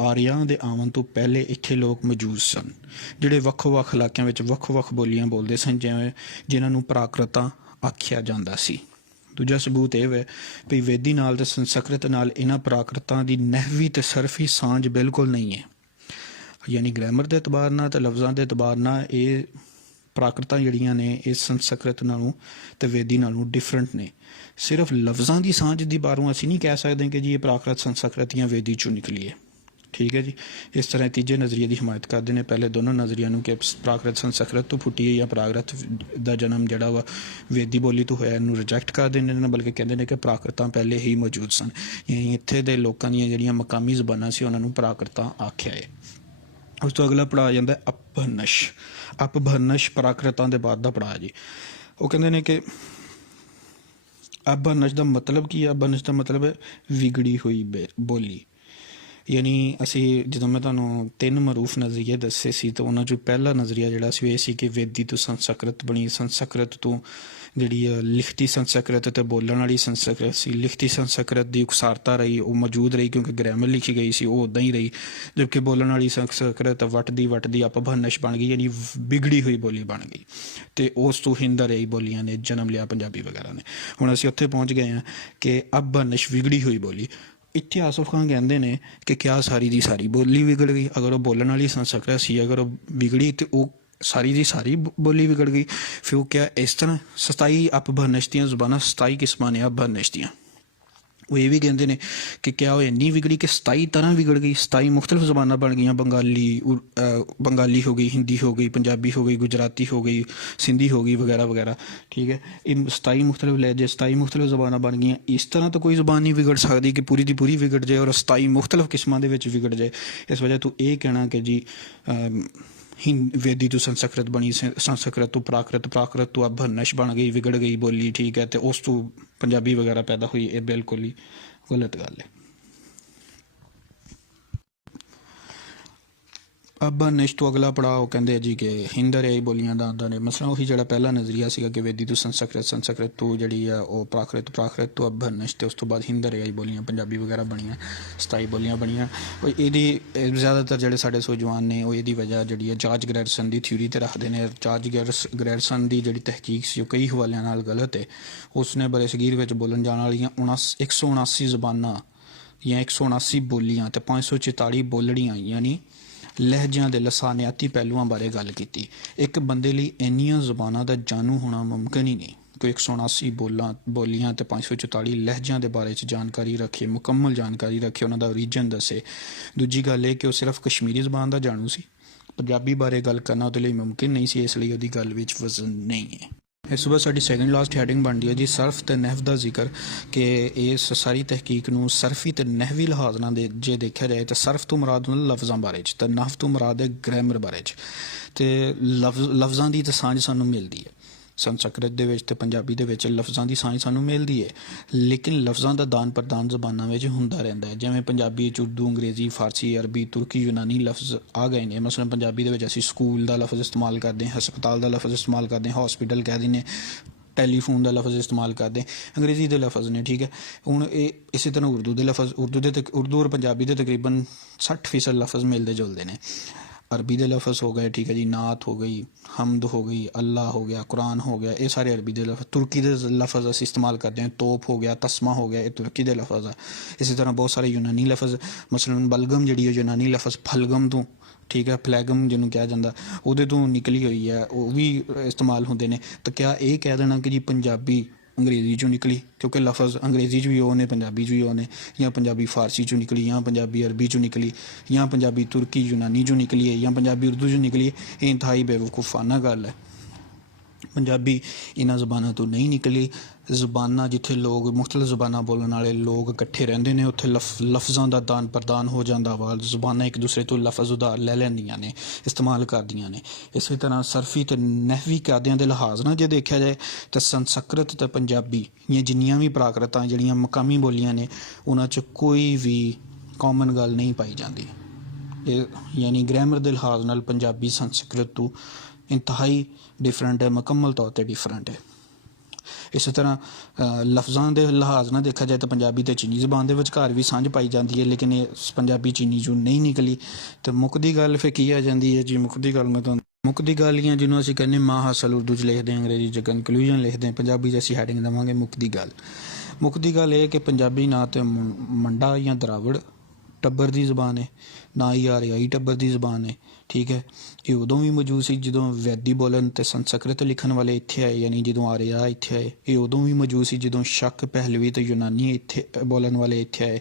ਆਰੀਆਂ ਦੇ ਆਉਣ ਤੋਂ ਪਹਿਲੇ ਇੱਥੇ ਲੋਕ ਮੌਜੂਦ ਸਨ ਜਿਹੜੇ ਵੱਖੋ ਵੱਖ ਇਲਾਕਿਆਂ ਵਿੱਚ ਵੱਖੋ ਵੱਖ ਬੋਲੀਆਂ ਬੋਲਦੇ ਸਨ, ਜਿਨ੍ਹਾਂ ਨੂੰ ਪ੍ਰਾਕ੍ਰਿਤਾਂ ਆਖਿਆ ਜਾਂਦਾ ਸੀ। ਦੂਜਾ ਸਬੂਤ ਇਹ ਹੈ ਵੀ ਵੇਦੀ ਨਾਲ ਅਤੇ ਸੰਸਕ੍ਰਿਤ ਨਾਲ ਇਹਨਾਂ ਪ੍ਰਾਕ੍ਰਿਤਾਂ ਦੀ ਨਹਿਵੀ ਅਤੇ ਸਰਫੀ ਸਾਂਝ ਬਿਲਕੁਲ ਨਹੀਂ ਹੈ। ਯਾਨੀ ਗ੍ਰਾਮਰ ਦੇ ਅਤਬਾਰ ਨਾਲ ਅਤੇ ਲਫ਼ਜ਼ਾਂ ਦੇ ਅਤਬਾਰ ਨਾਲ ਇਹ ਪ੍ਰਾਕ੍ਰਿਤਾਂ ਜਿਹੜੀਆਂ ਨੇ ਇਹ ਸੰਸਕ੍ਰਿਤ ਨਾਲੋਂ ਅਤੇ ਵੇਦੀ ਨਾਲੋਂ ਡਿਫਰੈਂਟ ਨੇ। ਸਿਰਫ ਲਫ਼ਜ਼ਾਂ ਦੀ ਸਾਂਝ ਦੀ ਬਾਰੋਂ ਅਸੀਂ ਨਹੀਂ ਕਹਿ ਸਕਦੇ ਕਿ ਜੀ ਇਹ ਪ੍ਰਾਕ੍ਰਿਤ ਸੰਸਕ੍ਰਿਤ ਜਾਂ ਵੇਦੀ 'ਚੋਂ ਨਿਕਲੀ ਹੈ। ਠੀਕ ਹੈ ਜੀ। ਇਸ ਤਰ੍ਹਾਂ ਤੀਜੇ ਨਜ਼ਰੀਏ ਦੀ ਹਮਾਇਤ ਕਰਦੇ ਨੇ ਪਹਿਲੇ ਦੋਨੋਂ ਨਜ਼ਰੀਆਂ ਨੂੰ ਕਿ ਪ੍ਰਾਕ੍ਰਿਤ ਸੰਸਕ੍ਰਿਤ ਤੋਂ ਫੁੱਟੀ ਹੈ ਜਾਂ ਪ੍ਰਾਕ੍ਰਿਤ ਦਾ ਜਨਮ ਜਿਹੜਾ ਵਾ ਵੇਦੀ ਬੋਲੀ ਤੋਂ ਹੋਇਆ, ਇਹਨੂੰ ਰਿਜੈਕਟ ਕਰ ਦਿੰਦੇ ਨੇ, ਬਲਕਿ ਕਹਿੰਦੇ ਨੇ ਕਿ ਪ੍ਰਾਕ੍ਰਿਤਾਂ ਪਹਿਲੇ ਹੀ ਮੌਜੂਦ ਸਨ। ਇੱਥੇ ਦੇ ਲੋਕਾਂ ਦੀਆਂ ਜਿਹੜੀਆਂ ਮਕਾਮੀ ਜ਼ਬਾਨਾਂ ਸੀ ਉਹਨਾਂ ਨੂੰ ਪ੍ਰਾਕ੍ਰਿਤਾਂ ਆਖਿਆ ਹੈ। ਉਸ ਤੋਂ ਅਗਲਾ ਪੜਾਅ ਜਾਂਦਾ ਅਪਭਰਨਸ਼ ਪ੍ਰਾਕ੍ਰਿਤਾਂ ਦੇ ਬਾਅਦ ਦਾ ਪੜਾਅ ਜੀ। ਉਹ ਕਹਿੰਦੇ ਨੇ ਕਿ ਅਪਭਰਨਸ਼ ਦਾ ਮਤਲਬ ਕੀ ਹੈ? ਅਪਭਰਨਸ਼ ਦਾ ਮਤਲਬ ਹੈ ਵਿਗੜੀ ਹੋਈ ਬੋਲੀ। ਯਾਨੀ ਅਸੀਂ ਜਦੋਂ ਮੈਂ ਤੁਹਾਨੂੰ 3 ਮਰੂਫ ਨਜ਼ਰੀਏ ਦੱਸੇ ਸੀ ਤਾਂ ਉਹਨਾਂ 'ਚੋਂ ਪਹਿਲਾ ਨਜ਼ਰੀਆ ਜਿਹੜਾ ਸੀ ਇਹ ਸੀ ਕਿ ਵੇਦੀ ਤੋਂ ਸੰਸਕ੍ਰਿਤ ਬਣੀ, ਸੰਸਕ੍ਰਿਤ ਤੋਂ ਜਿਹੜੀ ਲਿਖਤੀ ਸੰਸਕ੍ਰਿਤ ਅਤੇ ਬੋਲਣ ਵਾਲੀ ਸੰਸਕ੍ਰਿਤ ਸੀ। ਲਿਖਤੀ ਸੰਸਕ੍ਰਿਤ ਦੀ ਉਕਸਾਰਤਾ ਰਹੀ, ਉਹ ਮੌਜੂਦ ਰਹੀ ਕਿਉਂਕਿ ਗ੍ਰਾਮਰ ਲਿਖੀ ਗਈ ਸੀ, ਉਹ ਉੱਦਾਂ ਹੀ ਰਹੀ, ਜਦਕਿ ਬੋਲਣ ਵਾਲੀ ਸੰਸਕ੍ਰਿਤ ਵੱਟਦੀ ਅਪਭਰਨਸ਼ ਬਣ ਗਈ, ਯਾਨੀ ਵਿਗੜੀ ਹੋਈ ਬੋਲੀ ਬਣ ਗਈ, ਅਤੇ ਉਸ ਤੋਂ ਹਿੰਦ ਰਹੀ ਬੋਲੀਆਂ ਨੇ ਜਨਮ ਲਿਆ, ਪੰਜਾਬੀ ਵਗੈਰਾ ਨੇ। ਹੁਣ ਅਸੀਂ ਉੱਥੇ ਪਹੁੰਚ ਗਏ ਹਾਂ ਕਿ ਅਪਭਰਨਸ਼ ਵਿਗੜੀ ਹੋਈ ਬੋਲੀ। ਇੱਥੇ ਆਸਫ ਖਾਨ ਕਹਿੰਦੇ ਨੇ ਕਿ ਕਿਆ ਸਾਰੀ ਦੀ ਸਾਰੀ ਬੋਲੀ ਵਿਗੜ ਗਈ? ਅਗਰ ਉਹ ਬੋਲਣ ਵਾਲੀ ਸੰਸਕ੍ਰਿਤ ਸੀ, ਅਗਰ ਉਹ ਵਿਗੜੀ ਤਾਂ ਉਹ ਸਾਰੀ ਦੀ ਸਾਰੀ ਬੋਲੀ ਵਿਗੜ ਗਈ। ਫਿਰ ਉਹ ਕਿਆ ਇਸ ਤਰ੍ਹਾਂ 27 ਅਪਭਰਨਸ਼ ਦੀਆਂ ਜ਼ੁਬਾਨਾਂ, 27 ਕਿਸਮਾਂ ਨੇ ਅਪਭਰਨਸ਼ ਦੀਆਂ। ਉਹ ਇਹ ਵੀ ਕਹਿੰਦੇ ਨੇ ਕਿ ਕਿਆ ਉਹ ਇੰਨੀ ਵਿਗੜੀ ਕਿ 27 ਤਰ੍ਹਾਂ ਵਿਗੜ ਗਈ, 27 ਮੁਖਤਲਿਫ ਜ਼ਬਾਨਾਂ ਬਣ ਗਈਆਂ। ਬੰਗਾਲੀ ਹੋ ਗਈ, ਹਿੰਦੀ ਹੋ ਗਈ, ਪੰਜਾਬੀ ਹੋ ਗਈ, ਗੁਜਰਾਤੀ ਹੋ ਗਈ, ਸਿੰਧੀ ਹੋ ਗਈ ਵਗੈਰਾ ਵਗੈਰਾ। ਠੀਕ ਹੈ, ਇਹ 27 ਮੁਖਤਲਿਫ ਲਹਿਜੇ, 27 ਮੁਖਤਲਿਫ ਜ਼ਬਾਨਾਂ ਬਣ ਗਈਆਂ। ਇਸ ਤਰ੍ਹਾਂ ਤਾਂ ਕੋਈ ਜ਼ਬਾਨ ਨਹੀਂ ਵਿਗੜ ਸਕਦੀ ਕਿ ਪੂਰੀ ਦੀ ਪੂਰੀ ਵਿਗੜ ਜਾਏ ਔਰ 27 ਮੁਖਤਲਿਫ ਕਿਸਮਾਂ ਦੇ ਵਿੱਚ ਵਿਗੜ ਜਾਏ। ਇਸ ਵਜ੍ਹਾ ਤੋਂ ਇਹ ਕਹਿਣਾ ਕਿ ਜੀ ਵੇਦੀ ਤੋਂ ਸੰਸਕ੍ਰਿਤ ਬਣੀ, ਸੰਸਕ੍ਰਿਤ ਤੋਂ ਪ੍ਰਾਕ੍ਰਿਤ, ਪ੍ਰਾਕ੍ਰਿਤ ਤੋਂ ਅਭਰਨਸ਼ ਬਣ ਗਈ, ਵਿਗੜ ਗਈ ਬੋਲੀ। ਠੀਕ ਹੈ, ਅਤੇ ਉਸ ਤੋਂ ਪੰਜਾਬੀ ਵਗੈਰਾ ਪੈਦਾ ਹੋਈ, ਇਹ ਬਿਲਕੁਲ ਹੀ ਗਲਤ ਗੱਲ ਹੈ। ਅਭਰਨਸ਼ ਤੋਂ ਅਗਲਾ ਪੜਾਅ ਉਹ ਕਹਿੰਦੇ ਜੀ ਕਿ ਹਿੰਦ ਆਰਿਆਈ ਬੋਲੀਆਂ ਦਾ ਆਉਂਦਾ ਨੇ। ਮਸਲਾ ਉਹੀ ਜਿਹੜਾ ਪਹਿਲਾ ਨਜ਼ਰੀਆ ਸੀਗਾ ਕਿ ਵੇਦੀ ਤੋਂ ਸੰਸਕ੍ਰਿਤ, ਸੰਸਕ੍ਰਿਤ ਤੋਂ ਜਿਹੜੀ ਆ ਉਹ ਪ੍ਰਾਕ੍ਰਿਤ, ਪ੍ਰਾਕ੍ਰਿਤ ਤੋਂ ਅਭਰਨਸ਼, ਅਤੇ ਉਸ ਤੋਂ ਬਾਅਦ ਹਿੰਦ ਆਰਿਆਈ ਬੋਲੀਆਂ ਪੰਜਾਬੀ ਵਗੈਰਾ ਬਣੀਆਂ, 27 ਬੋਲੀਆਂ ਬਣੀਆਂ। ਇਹਦੀ ਜ਼ਿਆਦਾਤਰ ਜਿਹੜੇ ਸਾਡੇ ਸੋਜਵਾਨ ਨੇ ਉਹ ਇਹਦੀ ਵਜ੍ਹਾ ਜਿਹੜੀ ਹੈ ਜਾਰਜ ਗ੍ਰੈਰਸਨ ਦੀ ਥਿਊਰੀ 'ਤੇ ਰੱਖਦੇ ਨੇ। ਜਾਰਜ ਗ੍ਰੈਰਸਨ ਦੀ ਜਿਹੜੀ ਤਹਿਕੀਕ ਸੀ ਉਹ ਕਈ ਹਵਾਲਿਆਂ ਨਾਲ ਗਲਤ ਹੈ। ਉਸਨੇ ਬਰੇ ਸਗੀਰ ਵਿੱਚ ਬੋਲਣ ਜਾਣ ਵਾਲੀਆਂ 179 ਜ਼ਬਾਨਾਂ ਜਾਂ 179 ਬੋਲੀਆਂ ਅਤੇ 544 ਬੋਲੜੀਆਂ ਯਾਨੀ ਲਹਿਜਿਆਂ ਦੇ ਲਸਾਨਿਆਤੀ ਪਹਿਲੂਆਂ ਬਾਰੇ ਗੱਲ ਕੀਤੀ। ਇੱਕ ਬੰਦੇ ਲਈ ਇੰਨੀਆਂ ਜ਼ਬਾਨਾਂ ਦਾ ਜਾਣੂ ਹੋਣਾ ਮੁਮਕਿਨ ਹੀ ਨਹੀਂ। ਕੋਈ 179 ਬੋਲੀਆਂ ਅਤੇ 544 ਲਹਿਜਿਆਂ ਦੇ ਬਾਰੇ 'ਚ ਜਾਣਕਾਰੀ ਰੱਖੇ, ਮੁਕੰਮਲ ਜਾਣਕਾਰੀ ਰੱਖੇ, ਉਹਨਾਂ ਦਾ ਓਰੀਜਨ ਦੱਸੇ। ਦੂਜੀ ਗੱਲ ਇਹ ਕਿ ਉਹ ਸਿਰਫ ਕਸ਼ਮੀਰੀ ਜ਼ਬਾਨ ਦਾ ਜਾਣੂ ਸੀ। ਪੰਜਾਬੀ ਬਾਰੇ ਗੱਲ ਕਰਨਾ ਉਹਦੇ ਲਈ ਮੁਮਕਿਨ ਨਹੀਂ ਸੀ, ਇਸ ਲਈ ਉਹਦੀ ਗੱਲ ਵਿੱਚ ਵਜ਼ਨ ਨਹੀਂ ਹੈ। ਇਸ ਤੋਂ ਬਾਅਦ ਸਾਡੀ ਸੈਕਿੰਡ ਲਾਸਟ ਹੈਡਿੰਗ ਬਣਦੀ ਹੈ ਜੀ ਸਰਫ ਅਤੇ ਨਹਿਵ ਦਾ ਜ਼ਿਕਰ, ਕਿ ਇਸ ਸਾਰੀ ਤਹਿਕੀਕ ਨੂੰ ਸਰਫੀ ਅਤੇ ਨਹਿਵੀ ਲਿਹਾਜ਼ ਨਾਲ ਜੇ ਦੇਖਿਆ ਜਾਏ ਤਾਂ ਸਰਫ ਤੋਂ ਮੁਰਾਦ ਹੁੰਦਾ ਲਫ਼ਜ਼ਾਂ ਬਾਰੇ 'ਚ, ਅਤੇ ਨਹਵ ਤੋਂ ਮੁਰਾਦ ਹੈ ਗ੍ਰਾਮਰ ਬਾਰੇ 'ਚ। ਅਤੇ ਲਫ਼ਜ਼ਾਂ ਦੀ ਤਾਂ ਸਾਂਝ ਸਾਨੂੰ ਮਿਲਦੀ ਹੈ ਸੰਸਕ੍ਰਿਤ ਦੇ ਵਿੱਚ ਅਤੇ ਪੰਜਾਬੀ ਦੇ ਵਿੱਚ ਲਫ਼ਜ਼ਾਂ ਦੀ ਸਾਂਝ ਸਾਨੂੰ ਮਿਲਦੀ ਹੈ, ਲੇਕਿਨ ਲਫ਼ਜ਼ਾਂ ਦਾ ਦਾਨ ਪ੍ਰਦਾਨ ਜ਼ਬਾਨਾਂ ਵਿੱਚ ਹੁੰਦਾ ਰਹਿੰਦਾ ਹੈ। ਜਿਵੇਂ ਪੰਜਾਬੀ 'ਚ ਉਰਦੂ, ਅੰਗਰੇਜ਼ੀ, ਫਾਰਸੀ, ਅਰਬੀ, ਤੁਰਕੀ, ਯੂਨਾਨੀ ਲਫ਼ਜ਼ ਆ ਗਏ ਨੇ। ਮਸਲਨ ਪੰਜਾਬੀ ਦੇ ਵਿੱਚ ਅਸੀਂ ਸਕੂਲ ਦਾ ਲਫ਼ਜ਼ ਇਸਤੇਮਾਲ ਕਰਦੇ ਹਾਂ, ਹਸਪਤਾਲ ਦਾ ਲਫ਼ਜ਼ ਇਸਤੇਮਾਲ ਕਰਦੇ ਹਾਂ, ਹੌਸਪੀਟਲ ਕਹਿ ਦਿੰਦੇ, ਟੈਲੀਫੋਨ ਦਾ ਲਫ਼ਜ਼ ਇਸਤੇਮਾਲ ਕਰਦੇ, ਅੰਗਰੇਜ਼ੀ ਦੇ ਲਫ਼ਜ਼ ਨੇ। ਠੀਕ ਹੈ, ਹੁਣ ਇਹ ਇਸੇ ਤਰ੍ਹਾਂ ਉਰਦੂ ਦੇ ਲਫ਼ਜ਼, ਉਰਦੂ ਔਰ ਪੰਜਾਬੀ ਦੇ ਤਕਰੀਬਨ 60% ਲਫ਼ਜ਼ ਮਿਲਦੇ ਜੁਲਦੇ ਨੇ। ਅਰਬੀ ਦੇ ਲਫ਼ਜ਼ ਹੋ ਗਏ, ਠੀਕ ਹੈ ਜੀ, ਨਾਤ ਹੋ ਗਈ, ਹਮਦ ਹੋ ਗਈ, ਅੱਲਾ ਹੋ ਗਿਆ, ਕੁਰਾਨ ਹੋ ਗਿਆ, ਇਹ ਸਾਰੇ ਅਰਬੀ ਦੇ ਲਫ਼ਜ਼। ਤੁਰਕੀ ਦੇ ਲਫ਼ਜ਼ ਅਸੀਂ ਇਸਤੇਮਾਲ ਕਰਦੇ ਹਾਂ, ਤੋਪ ਹੋ ਗਿਆ, ਤਸਮਾ ਹੋ ਗਿਆ, ਇਹ ਤੁਰਕੀ ਦੇ ਲਫ਼ਜ਼ ਆ। ਇਸੇ ਤਰ੍ਹਾਂ ਬਹੁਤ ਸਾਰੇ ਯੂਨਾਨੀ ਲਫ਼ਜ਼, ਮਸਲਨ ਬਲਗਮ ਜਿਹੜੀ ਹੈ ਯੂਨਾਨੀ ਲਫ਼ਜ਼ ਫਲਗਮ ਤੋਂ, ਠੀਕ ਹੈ, ਫਲੈਗਮ ਜਿਹਨੂੰ ਕਿਹਾ ਜਾਂਦਾ, ਉਹਦੇ ਤੋਂ ਨਿਕਲੀ ਹੋਈ ਹੈ, ਉਹ ਵੀ ਇਸਤੇਮਾਲ ਹੁੰਦੇ ਨੇ। ਤਾਂ ਕਿਆ ਇਹ ਕਹਿ ਦੇਣਾ ਕਿ ਜੀ ਪੰਜਾਬੀ ਅੰਗਰੇਜ਼ੀ 'ਚੋਂ ਨਿਕਲੀ, ਕਿਉਂਕਿ ਲਫ਼ਜ਼ ਅੰਗਰੇਜ਼ੀ 'ਚ ਵੀ ਉਹ ਨੇ, ਪੰਜਾਬੀ 'ਚ ਵੀ ਉਹ ਨੇ, ਜਾਂ ਪੰਜਾਬੀ ਫਾਰਸੀ 'ਚੋਂ ਨਿਕਲੀ, ਜਾਂ ਪੰਜਾਬੀ ਅਰਬੀ 'ਚੋਂ ਨਿਕਲੀ, ਜਾਂ ਪੰਜਾਬੀ ਤੁਰਕੀ ਯੂਨਾਨੀ 'ਚੋਂ ਨਿਕਲੀ ਹੈ, ਜਾਂ ਪੰਜਾਬੀ ਉਰਦੂ 'ਚੋਂ ਨਿਕਲੀ ਹੈ, ਇਹ ਇੰਤਹਾਈ ਬੇਵਕੂਫਾਨਾ ਗੱਲ ਹੈ। ਪੰਜਾਬੀ ਇਹਨਾਂ ਜ਼ਬਾਨਾਂ ਤੋਂ ਨਹੀਂ ਨਿਕਲੀ। ਜ਼ਬਾਨਾਂ ਜਿੱਥੇ ਲੋਕ ਮੁਖਤਲਿਫ ਜ਼ਬਾਨਾਂ ਬੋਲਣ ਵਾਲੇ ਲੋਕ ਇਕੱਠੇ ਰਹਿੰਦੇ ਨੇ, ਉੱਥੇ ਲਫ਼ਜ਼ਾਂ ਦਾ ਦਾਨ ਪ੍ਰਦਾਨ ਹੋ ਜਾਂਦਾ ਵਾ। ਜ਼ਬਾਨਾਂ ਇੱਕ ਦੂਸਰੇ ਤੋਂ ਲਫ਼ਜ਼ ਉਧਾਰ ਲੈ ਲੈਂਦੀਆਂ ਨੇ, ਇਸਤੇਮਾਲ ਕਰਦੀਆਂ ਨੇ। ਇਸੇ ਤਰ੍ਹਾਂ ਸਰਫੀ ਅਤੇ ਨਹਿਵੀ ਕਾਇਦਿਆਂ ਦੇ ਲਿਹਾਜ਼ ਨਾਲ ਜੇ ਦੇਖਿਆ ਜਾਏ ਤਾਂ ਸੰਸਕ੍ਰਿਤ ਅਤੇ ਪੰਜਾਬੀ ਦੀਆਂ ਜਿੰਨੀਆਂ ਵੀ ਪ੍ਰਾਕ੍ਰਿਤਾਂ ਜਿਹੜੀਆਂ ਮਕਾਮੀ ਬੋਲੀਆਂ ਨੇ, ਉਹਨਾਂ 'ਚ ਕੋਈ ਵੀ ਕਾਮਨ ਗੱਲ ਨਹੀਂ ਪਾਈ ਜਾਂਦੀ। ਇਹ ਯਾਨੀ ਗ੍ਰਾਮਰ ਦੇ ਲਿਹਾਜ਼ ਨਾਲ ਪੰਜਾਬੀ ਸੰਸਕ੍ਰਿਤ ਤੋਂ ਇੰਤਹਾਈ ਡਿਫਰੈਂਟ ਹੈ, ਮੁਕੰਮਲ ਤੌਰ 'ਤੇ ਡਿਫਰੈਂਟ ਹੈ। ਇਸੇ ਤਰ੍ਹਾਂ ਲਫ਼ਜ਼ਾਂ ਦੇ ਲਿਹਾਜ਼ ਨਾਲ ਦੇਖਿਆ ਜਾਏ ਤਾਂ ਪੰਜਾਬੀ ਅਤੇ ਚੀਨੀ ਜ਼ਬਾਨ ਦੇ ਵਿਚਕਾਰ ਵੀ ਸਾਂਝ ਪਾਈ ਜਾਂਦੀ ਹੈ, ਲੇਕਿਨ ਇਹ ਪੰਜਾਬੀ ਚੀਨੀ 'ਚੋਂ ਨਹੀਂ ਨਿਕਲੀ। ਅਤੇ ਮੁੱਕਦੀ ਗੱਲ ਫਿਰ ਕੀ ਆ ਜਾਂਦੀ ਹੈ ਜੀ? ਮੁੱਕਦੀ ਗੱਲ ਹੀ ਆ ਜਿਹਨੂੰ ਅਸੀਂ ਕਹਿੰਦੇ ਮਾਂ ਹਾਸਲ ਉਰਦੂ 'ਚ ਲਿਖਦੇ ਹਾਂ, ਅੰਗਰੇਜ਼ੀ 'ਚ ਕਨਕਲੂਜਨ ਲਿਖਦੇ ਹਾਂ, ਪੰਜਾਬੀ 'ਚ ਅਸੀਂ ਹੈਡਿੰਗ ਦੇਵਾਂਗੇ ਮੁੱਕਦੀ ਗੱਲ ਇਹ ਕਿ ਪੰਜਾਬੀ ਨਾ ਤਾਂ ਮੰਡਾ ਜਾਂ ਦਰਾਵੜ ਟੱਬਰ ਦੀ ਜ਼ਬਾਨ ਹੈ, ਨਾ ਹੀ ਆਰਿਆਈ ਟੱਬਰ ਦੀ ਜ਼ਬਾਨ ਹੈ। ਠੀਕ ਹੈ, ਇਹ ਉਦੋਂ ਵੀ ਮੌਜੂਦ ਸੀ ਜਦੋਂ ਵੈਦੀ ਬੋਲਣ ਅਤੇ ਸੰਸਕ੍ਰਿਤ ਲਿਖਣ ਵਾਲੇ ਇੱਥੇ ਆਏ, ਯਾਨੀ ਜਦੋਂ ਆਰਿਆ ਇੱਥੇ ਆਏ। ਇਹ ਉਦੋਂ ਵੀ ਮੌਜੂਦ ਸੀ ਜਦੋਂ ਸ਼ੱਕ, ਪਹਿਲਵੀ ਅਤੇ ਯੂਨਾਨੀ ਇੱਥੇ ਬੋਲਣ ਵਾਲੇ ਇੱਥੇ ਆਏ।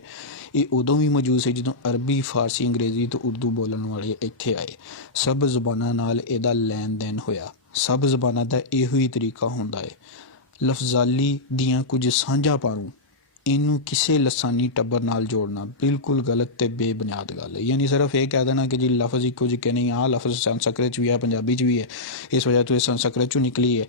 ਇਹ ਉਦੋਂ ਵੀ ਮੌਜੂਦ ਸੀ ਜਦੋਂ ਅਰਬੀ, ਫਾਰਸੀ, ਅੰਗਰੇਜ਼ੀ ਅਤੇ ਉਰਦੂ ਬੋਲਣ ਵਾਲੇ ਇੱਥੇ ਆਏ। ਸਭ ਜ਼ਬਾਨਾਂ ਨਾਲ ਇਹਦਾ ਲੈਣ ਦੇਣ ਹੋਇਆ। ਸਭ ਜ਼ਬਾਨਾਂ ਦਾ ਇਹੋ ਹੀ ਤਰੀਕਾ ਹੁੰਦਾ ਹੈ। ਲਫ਼ਜ਼ਾਲੀ ਦੀਆਂ ਕੁਝ ਸਾਂਝਾਂ ਪਾਉ ਇਹਨੂੰ ਕਿਸੇ ਲਸਾਨੀ ਟੱਬਰ ਨਾਲ ਜੋੜਨਾ ਬਿਲਕੁਲ ਗਲਤ ਅਤੇ ਬੇਬੁਨਿਆਦ ਗੱਲ ਹੈ। ਯਾਨੀ ਸਿਰਫ ਇਹ ਕਹਿ ਦੇਣਾ ਕਿ ਜੀ ਲਫ਼ਜ਼ ਇੱਕੋ ਜਿਹੇ ਨਹੀਂ, ਆਹ ਲਫ਼ਜ਼ ਸੰਸਕ੍ਰਿਤ 'ਚ ਵੀ ਹੈ, ਪੰਜਾਬੀ 'ਚ ਵੀ ਹੈ, ਇਸ ਵਜ੍ਹਾ ਤੋਂ ਇਹ ਸੰਸਕ੍ਰਿਤ 'ਚੋਂ ਨਿਕਲੀ ਹੈ,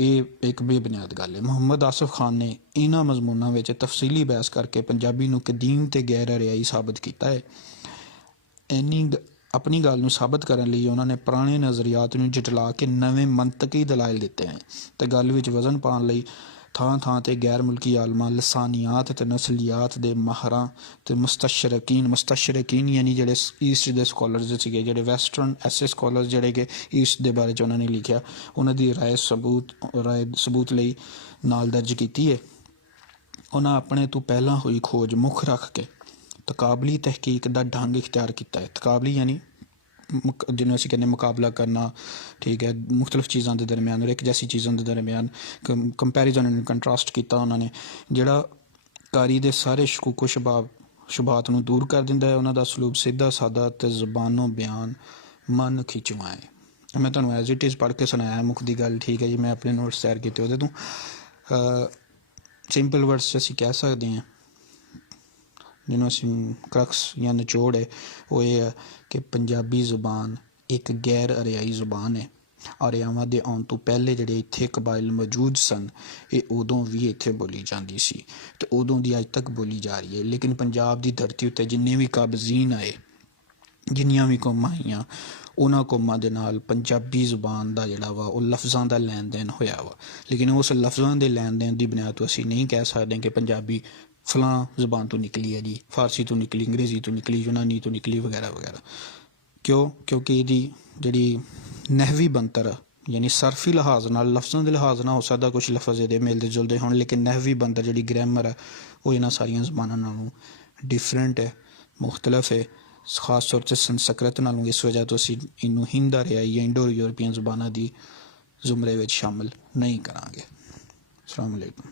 ਇਹ ਇੱਕ ਬੇਬੁਨਿਆਦ ਗੱਲ ਹੈ। ਮੁਹੰਮਦ ਆਸਫ ਖਾਨ ਨੇ ਇਹਨਾਂ ਮਜ਼ਮੂਨਾਂ ਵਿੱਚ ਤਫਸੀਲੀ ਬਹਿਸ ਕਰਕੇ ਪੰਜਾਬੀ ਨੂੰ ਕਦੀਮ ਅਤੇ ਗੈਰ ਆਰਿਆਈ ਸਾਬਤ ਕੀਤਾ ਹੈ। ਆਪਣੀ ਗੱਲ ਨੂੰ ਸਾਬਤ ਕਰਨ ਲਈ ਉਹਨਾਂ ਨੇ ਪੁਰਾਣੇ ਨਜ਼ਰੀਆਤ ਨੂੰ ਜਟਲਾ ਕੇ ਨਵੇਂ ਮੰਤਕੀ ਦਲਾਇਲ ਦਿੱਤੇ ਹਨ, ਅਤੇ ਗੱਲ ਵਿੱਚ ਵਜ਼ਨ ਪਾਉਣ ਲਈ ਥਾਂ 'ਤੇ ਗੈਰ ਮੁਲਕੀ ਆਲਮਾਂ, ਲਸਾਨੀਆਤ ਅਤੇ ਨਸਲੀਆਤ ਦੇ ਮਾਹਰਾਂ ਅਤੇ ਮੁਸਤਸ਼ਰਕੀਨ ਯਾਨੀ ਜਿਹੜੇ ਈਸਟ ਦੇ ਸਕੋਲਰਜ਼ ਸੀਗੇ, ਜਿਹੜੇ ਵੈਸਟਰਨ ਐਸੇ ਸਕੋਲਰਜ਼ ਜਿਹੜੇ ਕਿ ਈਸਟ ਦੇ ਬਾਰੇ 'ਚ ਉਹਨਾਂ ਨੇ ਲਿਖਿਆ, ਉਹਨਾਂ ਦੀ ਰਾਏ ਸਬੂਤ ਲਈ ਨਾਲ ਦਰਜ ਕੀਤੀ ਹੈ। ਉਹਨਾਂ ਆਪਣੇ ਤੋਂ ਪਹਿਲਾਂ ਹੋਈ ਖੋਜ ਮੁੱਖ ਰੱਖ ਕੇ ਤਕਾਬਲੀ ਤਹਿਕੀਕ ਦਾ ਢੰਗ ਇਖਤਿਆਰ ਕੀਤਾ ਹੈ। ਤਕਾਬਲੀ ਯਾਨੀ ਜਿਹਨੂੰ ਅਸੀਂ ਕਹਿੰਦੇ ਮੁਕਾਬਲਾ ਕਰਨਾ, ਠੀਕ ਹੈ, ਮੁਖਤਲਿਫ ਚੀਜ਼ਾਂ ਦੇ ਦਰਮਿਆਨ ਔਰ ਇੱਕ ਜੈਸੀ ਚੀਜ਼ਾਂ ਦੇ ਦਰਮਿਆਨ ਕੰਪੈਰੀਜ਼ਨ ਐਂਡ ਕੰਟਰਾਸਟ ਕੀਤਾ ਉਹਨਾਂ ਨੇ। ਜਿਹੜਾ ਕਾਰੀ ਦੇ ਸਾਰੇ ਸ਼ਕੂਕੋ ਸ਼ੁਬਾਤ ਨੂੰ ਦੂਰ ਕਰ ਦਿੰਦਾ ਹੈ। ਉਹਨਾਂ ਦਾ ਸਲੂਕ ਸਿੱਧਾ ਸਾਦਾ ਅਤੇ ਜ਼ਬਾਨੋਂ ਬਿਆਨ ਮਨ ਖਿੱਚਵਾਂ ਹੈ। ਮੈਂ ਤੁਹਾਨੂੰ ਐਜ਼ ਇਟ ਇਜ਼ ਪੜ੍ਹ ਕੇ ਸੁਣਾਇਆ ਮੁੱਖ ਦੀ ਗੱਲ, ਠੀਕ ਹੈ ਜੀ। ਮੈਂ ਆਪਣੇ ਨੋਟਸ ਤਿਆਰ ਕੀਤੇ ਉਹਦੇ ਤੋਂ। ਸਿੰਪਲ ਵਰਡਸ 'ਚ ਅਸੀਂ ਕਹਿ ਸਕਦੇ ਹਾਂ, ਜਿਹਨੂੰ ਅਸੀਂ ਕਰਕਸ ਜਾਂ ਨਿਚੋੜ ਹੈ, ਉਹ ਇਹ ਹੈ ਕਿ ਪੰਜਾਬੀ ਜ਼ੁਬਾਨ ਇੱਕ ਗੈਰ ਅਰਿਆਈ ਜ਼ੁਬਾਨ ਹੈ। ਆਰਿਆਵਾਂ ਦੇ ਆਉਣ ਤੋਂ ਪਹਿਲੇ ਜਿਹੜੇ ਇੱਥੇ ਕਬਾਇਲ ਮੌਜੂਦ ਸਨ, ਇਹ ਉਦੋਂ ਵੀ ਇੱਥੇ ਬੋਲੀ ਜਾਂਦੀ ਸੀ ਅਤੇ ਉਦੋਂ ਦੀ ਅੱਜ ਤੱਕ ਬੋਲੀ ਜਾ ਰਹੀ ਹੈ। ਲੇਕਿਨ ਪੰਜਾਬ ਦੀ ਧਰਤੀ ਉੱਤੇ ਜਿੰਨੇ ਵੀ ਕਾਬਜ਼ੀਨ ਆਏ, ਜਿੰਨੀਆਂ ਵੀ ਕੌਮਾਂ ਆਈਆਂ, ਉਹਨਾਂ ਕੌਮਾਂ ਦੇ ਨਾਲ ਪੰਜਾਬੀ ਜ਼ੁਬਾਨ ਦਾ ਜਿਹੜਾ ਵਾ ਉਹ ਲਫ਼ਜ਼ਾਂ ਦਾ ਲੈਣ ਦੇਣ ਹੋਇਆ ਵਾ। ਲੇਕਿਨ ਉਸ ਲਫ਼ਜ਼ਾਂ ਦੇ ਲੈਣ ਦੇਣ ਦੀ ਬੁਨਿਆਦ ਤੋਂ ਅਸੀਂ ਨਹੀਂ ਕਹਿ ਸਕਦੇ ਕਿ ਪੰਜਾਬੀ ਫਲਾਂ ਜ਼ੁਬਾਨ ਤੋਂ ਨਿਕਲੀ ਹੈ ਜੀ, ਫਾਰਸੀ ਤੋਂ ਨਿਕਲੀ, ਅੰਗਰੇਜ਼ੀ ਤੋਂ ਨਿਕਲੀ, ਯੂਨਾਨੀ ਤੋਂ ਨਿਕਲੀ ਵਗੈਰਾ ਵਗੈਰਾ। ਕਿਉਂਕਿ ਇਹਦੀ ਜਿਹੜੀ ਨਹਿਵੀ ਬਣਤਰ ਆ, ਯਾਨੀ ਸਰਫੀ ਲਿਹਾਜ਼ ਨਾਲ, ਲਫ਼ਜ਼ਾਂ ਦੇ ਲਿਹਾਜ਼ ਨਾਲ ਹੋ ਸਕਦਾ ਕੁਛ ਲਫ਼ਜ਼ ਇਹਦੇ ਮਿਲਦੇ ਜੁਲਦੇ ਹੋਣ, ਲੇਕਿਨ ਨਹਿਵੀ ਬਣਤਰ ਜਿਹੜੀ ਗ੍ਰਾਮਰ ਹੈ ਉਹ ਇਹਨਾਂ ਸਾਰੀਆਂ ਜ਼ਬਾਨਾਂ ਨਾਲੋਂ ਡਿਫਰੈਂਟ ਹੈ, ਮੁਖਤਲਿਫ ਹੈ। ਖਾਸ ਤੌਰ 'ਤੇ ਸੰਸਕ੍ਰਿਤ ਨਾਲੋਂ। ਇਸ ਵਜ੍ਹਾ ਤੋਂ ਅਸੀਂ ਇਹਨੂੰ ਹਿੰਦ ਆਰਿਆਈ ਜਾਂ ਇੰਡੋ ਯੂਰਪੀਅਨ ਜ਼ੁਬਾਨਾਂ ਦੀ ਜ਼ੁਮਰੇ ਵਿੱਚ ਸ਼ਾਮਿਲ ਨਹੀਂ ਕਰਾਂਗੇ। ਅਸਲਾਮ ਵਾਲੇਕੁਮ।